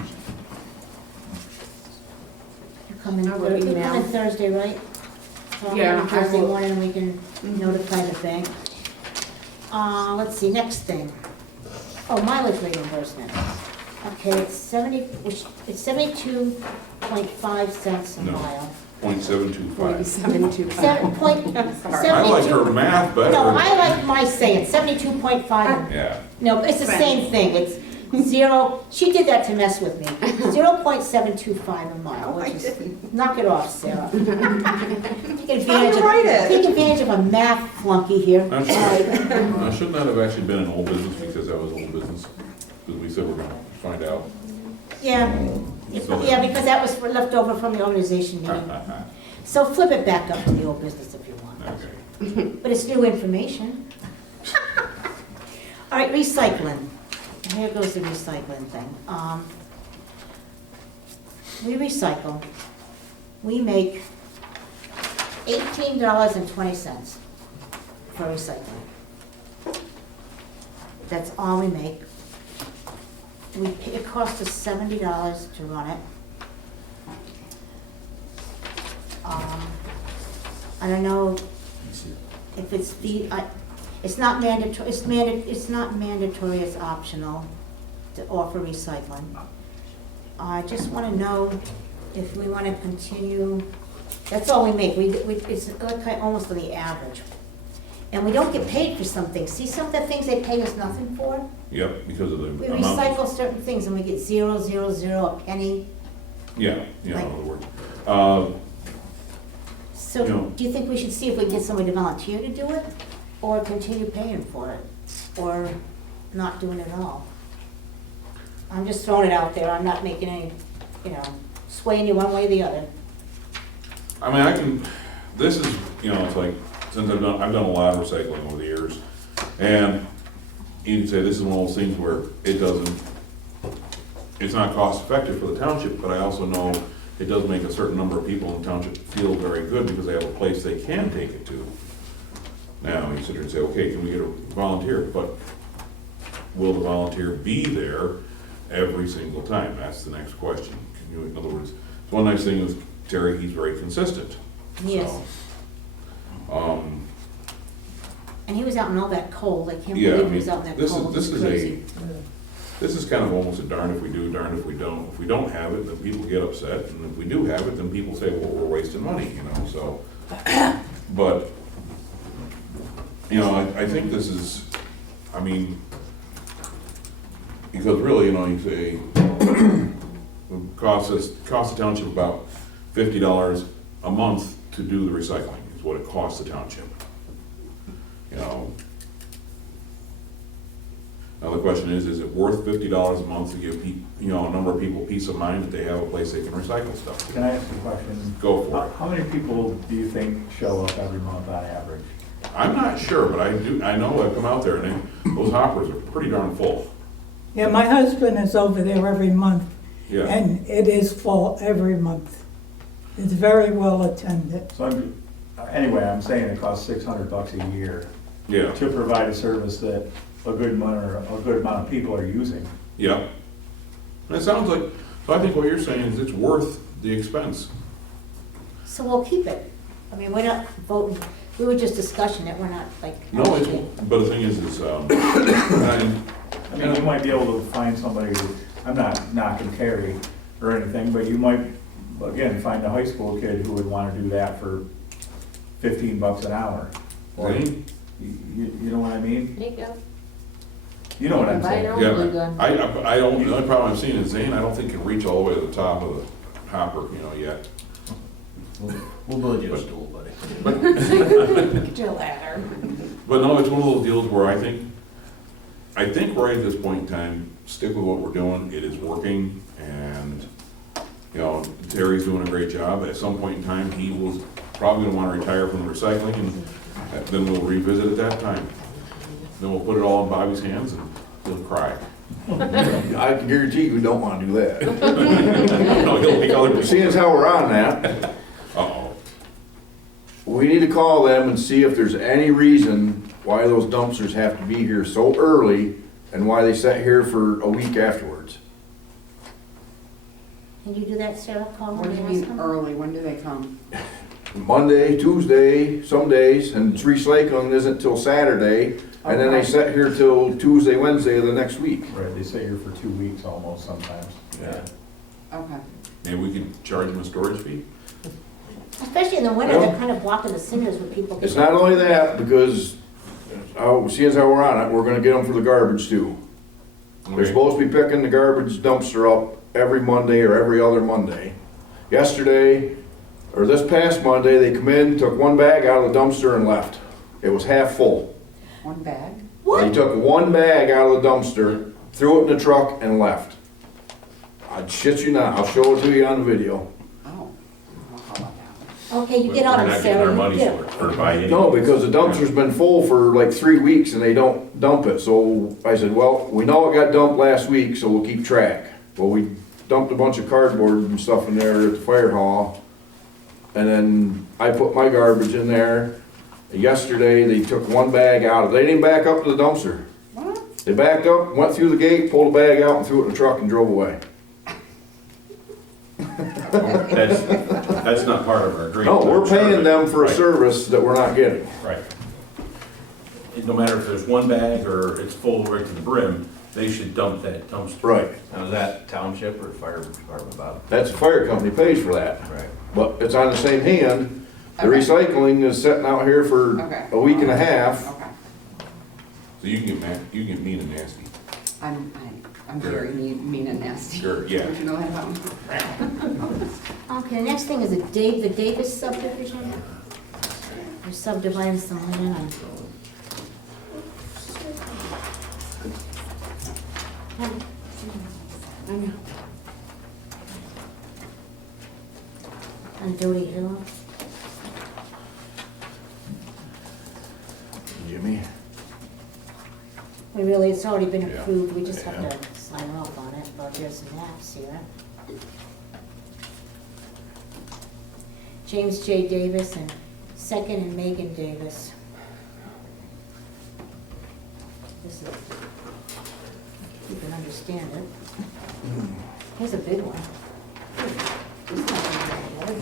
come in, I will you come email. in Thursday, right? So Yeah, I Thursday will. morning, we can notify the bank. Let's see, next thing. Oh, mileage reimbursement. Okay, it's 72.5 cents a No. mile. 0.725. 725. Sorry. I like her math better. No, I like my saying, 72.5. Yeah, No, it's the same thing, it's 0, she did that to mess with me. 0.725 a mile, which is, knock it off, Sarah. Take advantage of a math flunky here. I'm All right. Shouldn't that have actually been an old business, because that was old business? Because we said we're gonna find out. Yeah, yeah, because that was left over from the organization meeting. So flip it back up to the old business if you want. Okay. But it's new information. All right, recycling. And here goes the recycling thing. We recycle. We make $18.20 for recycling. That's all we make. It costs us $70 to run it. I don't know if it's it's not mandatory, it's not mandatory, it's optional to offer recycling. I just wanna know if we wanna continue, that's all we make, it's like almost the average. And we don't get paid for some things, see some of the things they pay us nothing for? Yep, because of the We amount. recycle certain things and we get 0, 0, 0, a penny. Yeah, in Like- other words. So No. do you think we should see if we can get somebody to volunteer to do it? Or continue paying for it? Or not doing it at all? I'm just throwing it out there, I'm not making any, swaying you one way or the other. I mean, this is, it's like, since I've done a lot of recycling over the years, and you can say this is one of those things where it's not cost effective for the township, but I also know it does make a certain number of people in the township feel very good because they have a place they can take it to. Now, you sit there and say, okay, can we get a volunteer? But will the volunteer be there every single time? That's the next question. In other words, one nice thing is Terry, he's very consistent. Yes. So, And he was out in all that cold, I can't Yeah, I believe he mean, was out in that this is- cold, this it's is a- crazy. this is kind of almost a darn if we do, darn if we don't. If we don't have it, then people get upset, and if we do have it, then people say, well, we're wasting money, so. But, I think this is, because really, you say, it costs the township about $50 a month to do the recycling, is what it costs the township. Now the question is it worth $50 a month to give a number of people peace of mind that they have a place they can recycle stuff? Can I ask a question? Go for it. How many people do you think show up every month on average? I'm not sure, but I know I've come out there and those hoppers are pretty darn full. Yeah, my husband is over there every month, Yeah, and it is full every month. It's very well attended. So anyway, I'm saying it costs $600 a year yeah, to provide a service that a good amount of people are using. yeah. And it sounds like, so I think what you're saying is it's worth the expense. So we'll keep it. I mean, we're not voting, we were just discussing it, we're not like. No, it's, but the thing is, I mean, you might be able to find somebody, I'm not knocking Terry or anything, but you might, again, find a high school kid who would wanna do that for $15 an hour. Or, Zane? you know what I mean? There you go. You know what I'm Buy saying? your own Yeah, glue gun. I don't, the only problem I'm seeing is Zane, I don't think can reach all the way to the top of the hopper, yet. We'll build you a stool, buddy. Get your ladder. But no, it's one of those deals where I think right at this point in time, stick with what we're doing, it is working, and, Terry's doing a great job. At some point in time, he will probably gonna wanna retire from the recycling, and then we'll revisit at that time. Then we'll put it all in Bobby's hands, and he'll cry. I can guarantee you don't wanna do that. No, he'll make other. Seeing as how we're on that, Uh-oh. we need to call them and see if there's any reason why those dumpsters have to be here so early and why they sat here for a week afterwards. Can you do that, Sarah? Call What do you them and ask mean them? early? When do they come? Monday, Tuesday, some days, and recycling isn't till Saturday, and then they sit here till Tuesday, Wednesday of the next week. Right, they sit here for 2 weeks almost sometimes. Yeah. Okay. Maybe we could charge them a storage fee? Especially in the winter, they're kind of blocking the cinders with people. It's not only that, because, seeing as how we're on it, we're gonna get them for the garbage too. They're Okay. supposed to be picking the garbage dumpster up every Monday or every other Monday. Yesterday, or this past Monday, they come in, took one bag out of the dumpster and left. It was half full. One bag? They What? took one bag out of the dumpster, threw it in the truck and left. I shit you not, I'll show it to you on the video. Oh. How about that? Okay, you get on We're them, not getting Sarah. our You money's get- worth, or buy any. No, because the dumpster's been full for like 3 weeks and they don't dump it, so I said, well, we know it got dumped last week, so we'll keep track. Well, we dumped a bunch of cardboard and stuff in there at the fire hall, and then I put my garbage in there. Yesterday, they took one bag out, they didn't back up to the dumpster. What? They backed up, went through the gate, pulled a bag out and threw it in the truck and drove away. That's not part of our agreement. No, we're paying them for a service that we're not getting. Right. No matter if there's one bag or it's full right to the brim, they should dump that dumpster. Right, Now, is that township or fire department, Bob? that's the fire company pays for that. Right. But it's on the same hand, the Okay. recycling is sitting out here for Okay. a week and a half. Okay. So you can get mean and nasty. I'm very mean and nasty. Sure, yeah. Don't you know that about me? Okay, the next thing is the Davis subdivision. They're subdividing some land on. I know. On Doty Hill. Jimmy? It's already been Yeah. approved, we just have Yeah. to sign off on it, but there's some maps here. James J. Davis and second and Megan Davis. This is, you can understand it. Here's a big one. This is not gonna be good.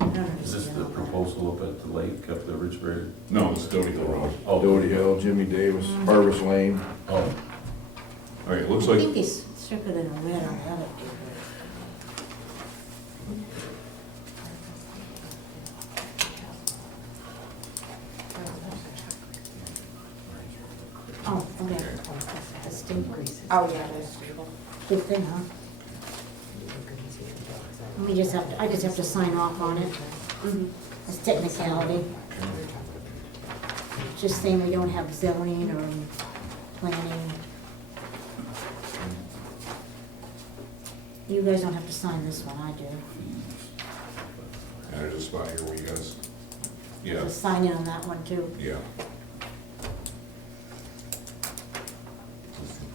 I don't Is this understand the all that. proposal up at the lake, up the Ridgebury? No, it's Doty Hill Road. Oh, Doty Hill, Jimmy Davis, Harvest Lane. Oh, All right, it looks I like, think they circled it in red on the other paper. Oh, okay. The state increase. Oh, yeah, that's Good thing, huh? We just have to, I just have to sign off on it. It's technicality. Just saying we don't have zoning or planning. You guys don't have to sign this one, I do. and there's a spot here where you guys, yeah, Just sign in on that one too. yeah.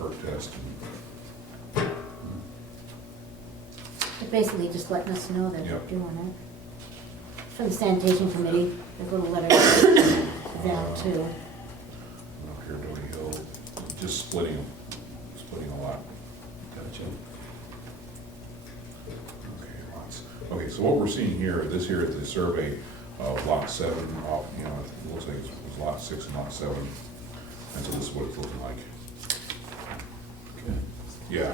perk test. They're basically just letting us know that they're Yep. doing it. From the sanitation committee, there's a little letter to them too. Up here, Doty Hill, just splitting a lot. Gotcha. Okay, lots. Okay, so what we're seeing here, this here is the survey of lot 7, you know, it looks like it was lot 6 and lot 7. And so this is what it's looking like. Okay. Yeah.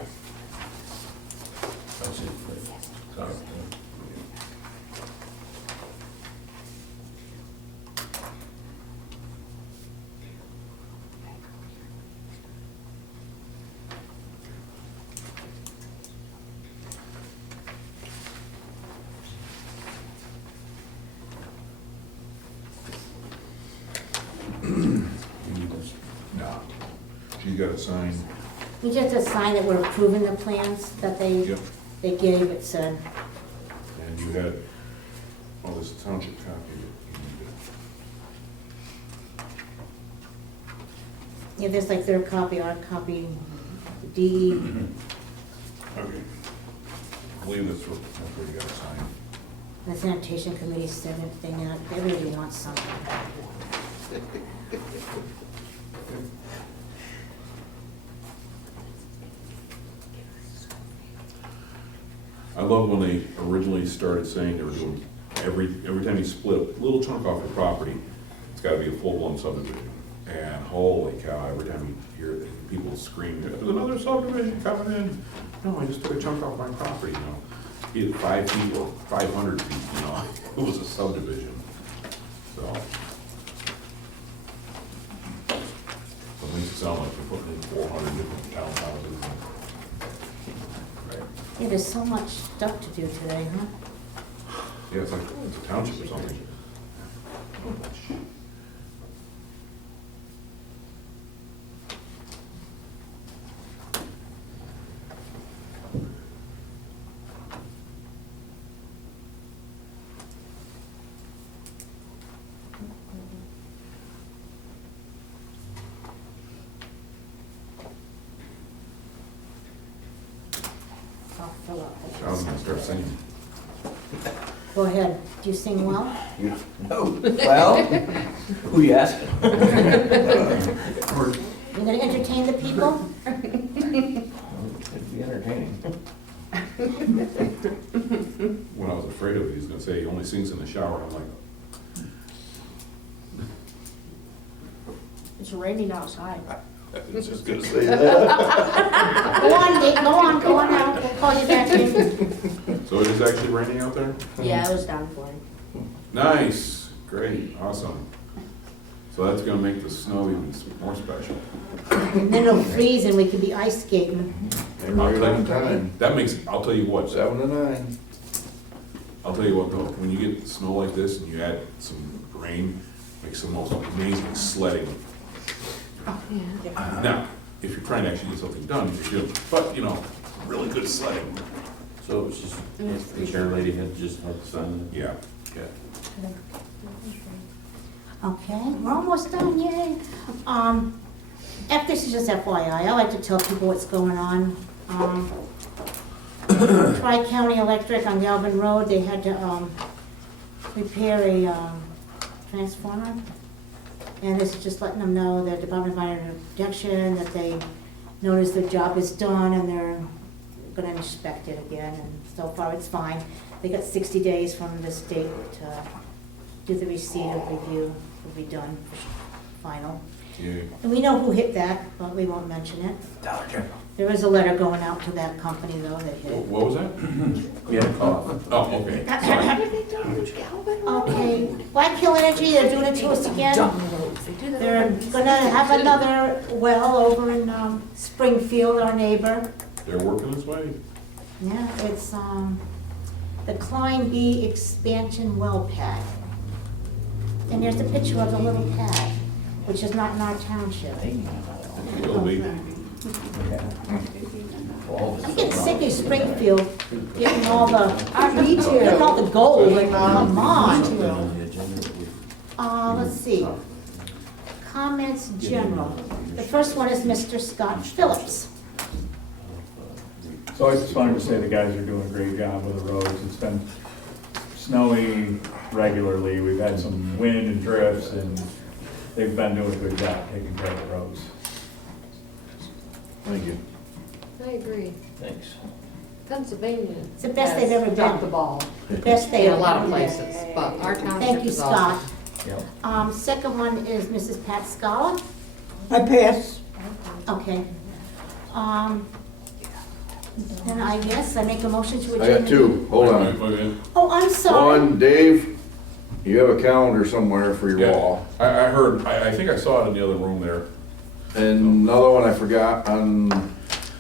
Gotcha. Sorry. No. She's got a sign. We just a sign that we're approving the plans that Yep. they gave, it said. And you had, oh, this township copy. Yeah, there's like their copy, our copy, D. Okay. I believe that's where you got a sign. The sanitation committee said everything out, everybody wants something. I love when they originally started saying they were doing, every time you split a little chunk off your property, it's gotta be a full-blown subdivision. And holy cow, every time you hear people scream, there's another subdivision coming in. No, I just took a chunk off my property, you know. Be it 5 feet or 500 feet, you know, it was a subdivision, so. It makes it sound like you're putting in 400 different townhouses. Yeah, there's so much stuff to do today, huh? Yeah, it's like, it's a township or something. I'll fill out I was gonna start singing. Go ahead, do you sing well? No, well, who you asking? You gonna entertain the people? It'd be entertaining. When I was afraid of it, he was gonna say he only sings in the shower, I'm like, It's raining outside. I was just gonna say that. Go on, Dick, go on now, we'll call you back in. So it is actually raining out there? Yeah, it was down for it. Nice, great, awesome. So that's gonna make the snow even more special. And then it'll freeze and we can be ice skating. And right on time, That makes, I'll tell you what, 7 to 9. I'll tell you what though, when you get snow like this and you add some rain, makes the most amazing sledding. Now, if you're trying to actually get something done, you're good, but you know, really good sledding. So it was just, the chair lady had just had to sign it? Yeah. Okay. Okay, we're almost done, yay. This is just FYI, I like to tell people what's going on. Tri-County Electric on Galvin Road, they had to, repair a, transformer. And this is just letting them know that Department of Environmental Protection, that they noticed their job is done and they're gonna inspect it again, and so far it's fine. They got 60 days from the state to do the receipt of review, will be done, final. Yeah. And we know who hit that, but we won't mention it. Dollar General. There is a letter going out to that company though that hit it. What was that? Yeah, cough. Oh, okay, sorry. Okay, Black Hill Energy, they're doing it to us again. They're gonna have another well over in Springfield, our neighbor. They're working this way? Yeah, it's the Klein B expansion well pad. And there's a picture of the little pad, which is not in our township. Will be. I'm getting sick of Springfield getting all the, getting all the gold, like, come on. Let's see. Comments general. The first one is Mr. Scott Phillips. So I just wanted to say the guys are doing a great job with the roads. It's been snowy regularly. We've had some wind and drifts, and they've been doing a good job taking care of the roads. Thank you. I agree. Thanks. Pennsylvania. It's the best they've ever Dropped the done. ball. The best they've In a ever lot of done. places, but our Thank township you, is Scott. awesome. Yep. Second one is Mrs. Pat Scala. I pass. Okay. Then I guess I make a motion to adjourn. I got two, hold on. Wait a minute. Oh, I'm sorry. One, Dave, you have a calendar somewhere for your Yeah. wall. I heard, I think I saw it in the other room there. And another one I forgot, on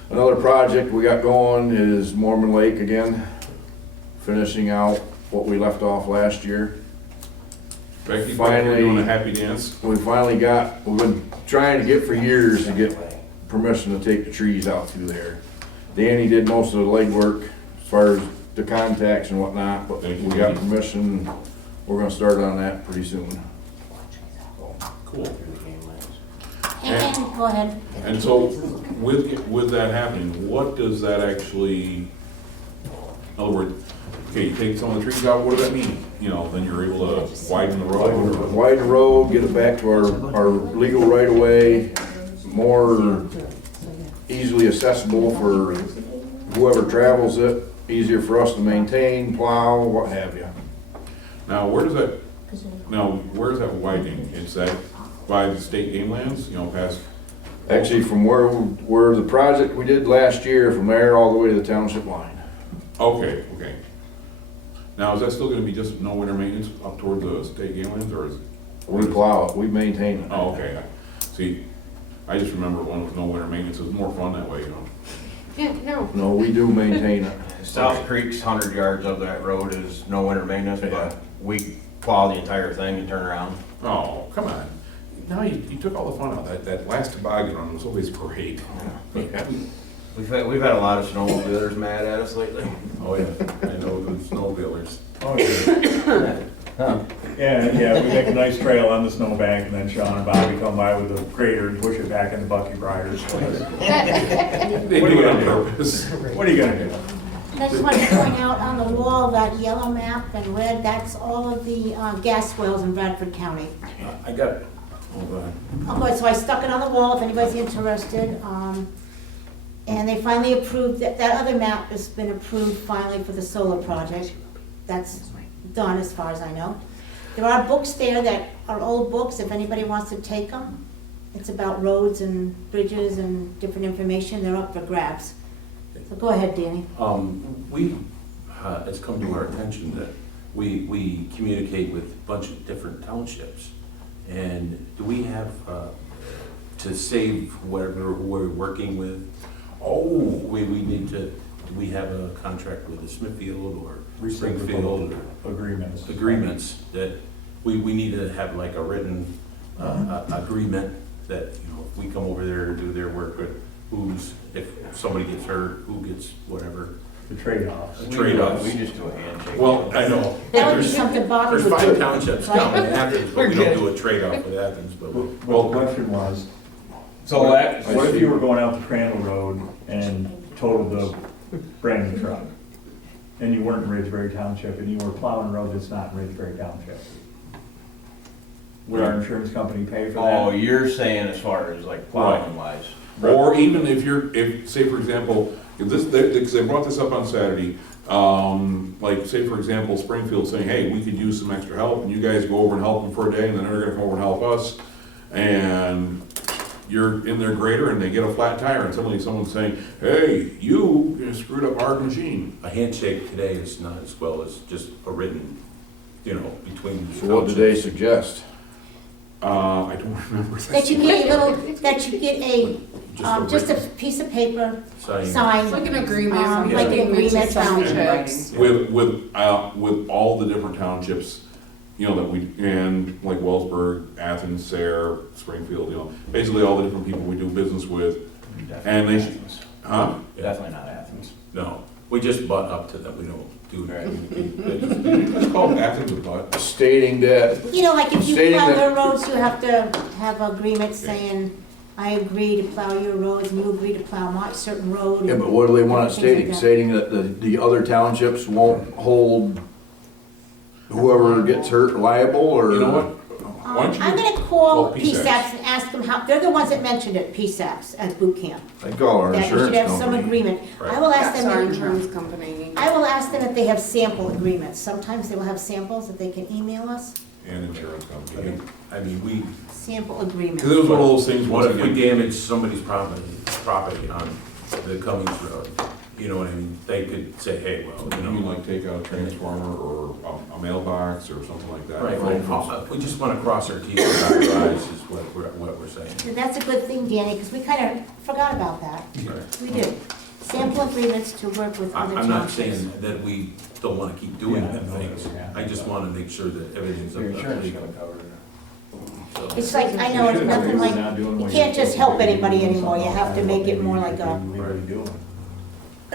another project we got going is Mormon Lake again, finishing out what we left off last year. Becky, Finally- you're doing a happy dance. We finally got, we've been trying to get for years to get permission to take the trees out through there. Danny did most of the legwork as far as the contacts and whatnot, but we got permission. We're gonna start on that pretty soon. Cool. And, go ahead. And so with that happening, what does that actually, in other words, okay, you take some of the trees out, what does that mean? You know, then you're able to widen the road? Widen the road, get it back to our legal right of way, more easily accessible for whoever travels it, easier for us to maintain, plow, what have you. Now, where's that widening? Is that by the state game lands, you know, past? Actually, from where the project we did last year, from there all the way to the township line. Okay. Now, is that still gonna be just no winter maintenance up toward the state game lands, or is? We plow it, we maintain it. Oh, okay. See, I just remember one with no winter maintenance, it was more fun that way, you know? Yeah, no. No, we do maintain it. South Creek's 100 yards of that road is no winter maintenance, but we plow the entire thing and turn around. Oh, come on. Now you took all the fun out. That last toboggan run was always great. We've had a lot of snowmobilers mad at us lately. Oh, yeah, I know the snowmobilers. Oh, yeah, we make a nice trail on the snowbank, and then Sean and Bobby come by with a grader and push it back into Bucky Briar's place. They do it on purpose. What are you gonna do? I just want to point out on the wall, that yellow map and red, that's all of the gas wells in Bradford County. I got it. Hold on. Okay, so I stuck it on the wall if anybody's interested. And they finally approved, that other map has been approved finally for the solar project. That's done as far as I know. There are books there that are old books, if anybody wants to take them. It's about roads and bridges and different information, they're up for grabs. So go ahead, Danny. It's come to our attention that we communicate with a bunch of different townships. And do we have, to save whatever we're working with? Oh, we need to, do we have a contract with the Smithfield or Springfield or agreements that we need to have like a written agreement that, you know, if we come over there to do their work, but if somebody gets hurt, who gets whatever. The trade-offs. The trade-offs. We just do a handshake. Well, I know. That would be There's- something Bobby would There's do. 5 townships right? down in Athens, but we don't do a trade-off with Athens, but. Well, the question was, So that, what if you were going out the Crandall Road and totaled the brand new truck? And you weren't in Ridgebury Township, and you were plowing a road that's not in Ridgebury Township? Would our insurance company pay for oh, that? you're saying as far as like plowing wise. Or even if, say for example, because they brought this up on Saturday, like say for example, Springfield saying, hey, we could use some extra help, and you guys go over and help them for a day, and then they're gonna come over and help us, and you're in their grader and they get a flat tire, and someone's saying, hey, you screwed up our machine. A handshake today is not as well as just a written, you know, between. So what did they suggest? I don't remember. That you get just a piece of paper, Sign. signed. It's like an agreement. Like an between agreement the townships. With all the different townships, you know, that and like Wellsburg, Athens, Sayre, Springfield, you know, basically all the different people we do business with. And they should, huh? Definitely not Athens. No, we just butt up to them, we don't do that. It's called Athens with butt. Stating that You know, like if you Stating plow that- their roads, you have to have agreement saying, I agree to plow your roads, and you agree to plow my certain road. Yeah, and but what do they want it things like stating? that. Stating that the other townships won't hold whoever gets hurt liable, or? You know what? Why don't you? I'm gonna call Oh, PSAPs. PSAPs and ask them how, they're the ones that mentioned it, PSAPs at boot camp. I call our That you should insurance have some company. agreement. I will ask That's our them, insurance company. I will ask them if they have sample agreements. Sometimes they will have samples that they can email us, And insurance company. I mean, we, sample agreements. Because it was one of those things, what once if we again, damage somebody's property on the Cummings Road? You know what I mean? They could say, hey, well, you you mean know. like take out a transformer or a mailbox or something like that? Right, well, we just wanna cross our T's and dot our I's is what we're saying. And that's a good thing, Danny, because we kind of forgot about that. Right. We did. Sample agreements to work with other I'm not townships. saying that we don't wanna keep doing Yeah, them things. I just wanna make sure that everything's up Your to insurance is legal. gonna cover it. So, It's like, I know, it's nothing like, you can't just help anybody anymore. You have to make it more like an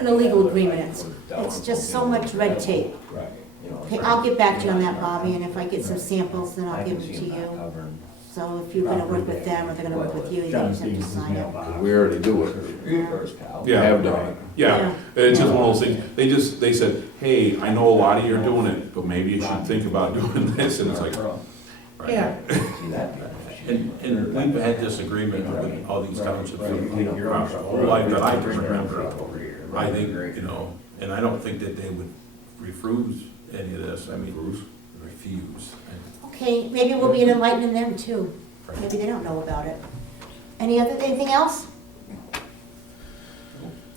illegal agreement. It's just so much red tape. Okay, I'll get back to you on that, Bobby, and if I get some samples, then I'll give them to you. So if you're gonna work with them, or they're gonna work with you, you just have to sign it. We already do it. Yeah. Have done it. Yeah, it's just one of those things, they said, hey, I know a lot of you are doing it, but maybe you should think about doing this, and it's like, right. Yeah. And we've had this agreement with all these townships for the whole life that I can remember. I think, you know, and I don't think that they would refuse any of this, I mean, refuse. Okay, maybe we'll be enlightening them too. Maybe they don't know about it. Anything else?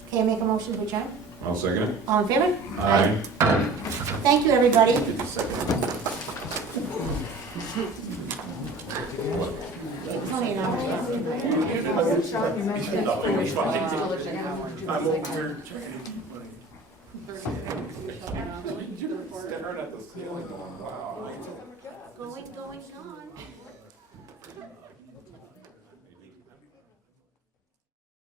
Okay, make a motion to adjourn. I'll second it. All in favor? Aye. Thank you, everybody. Tony and I were I'm over here going on.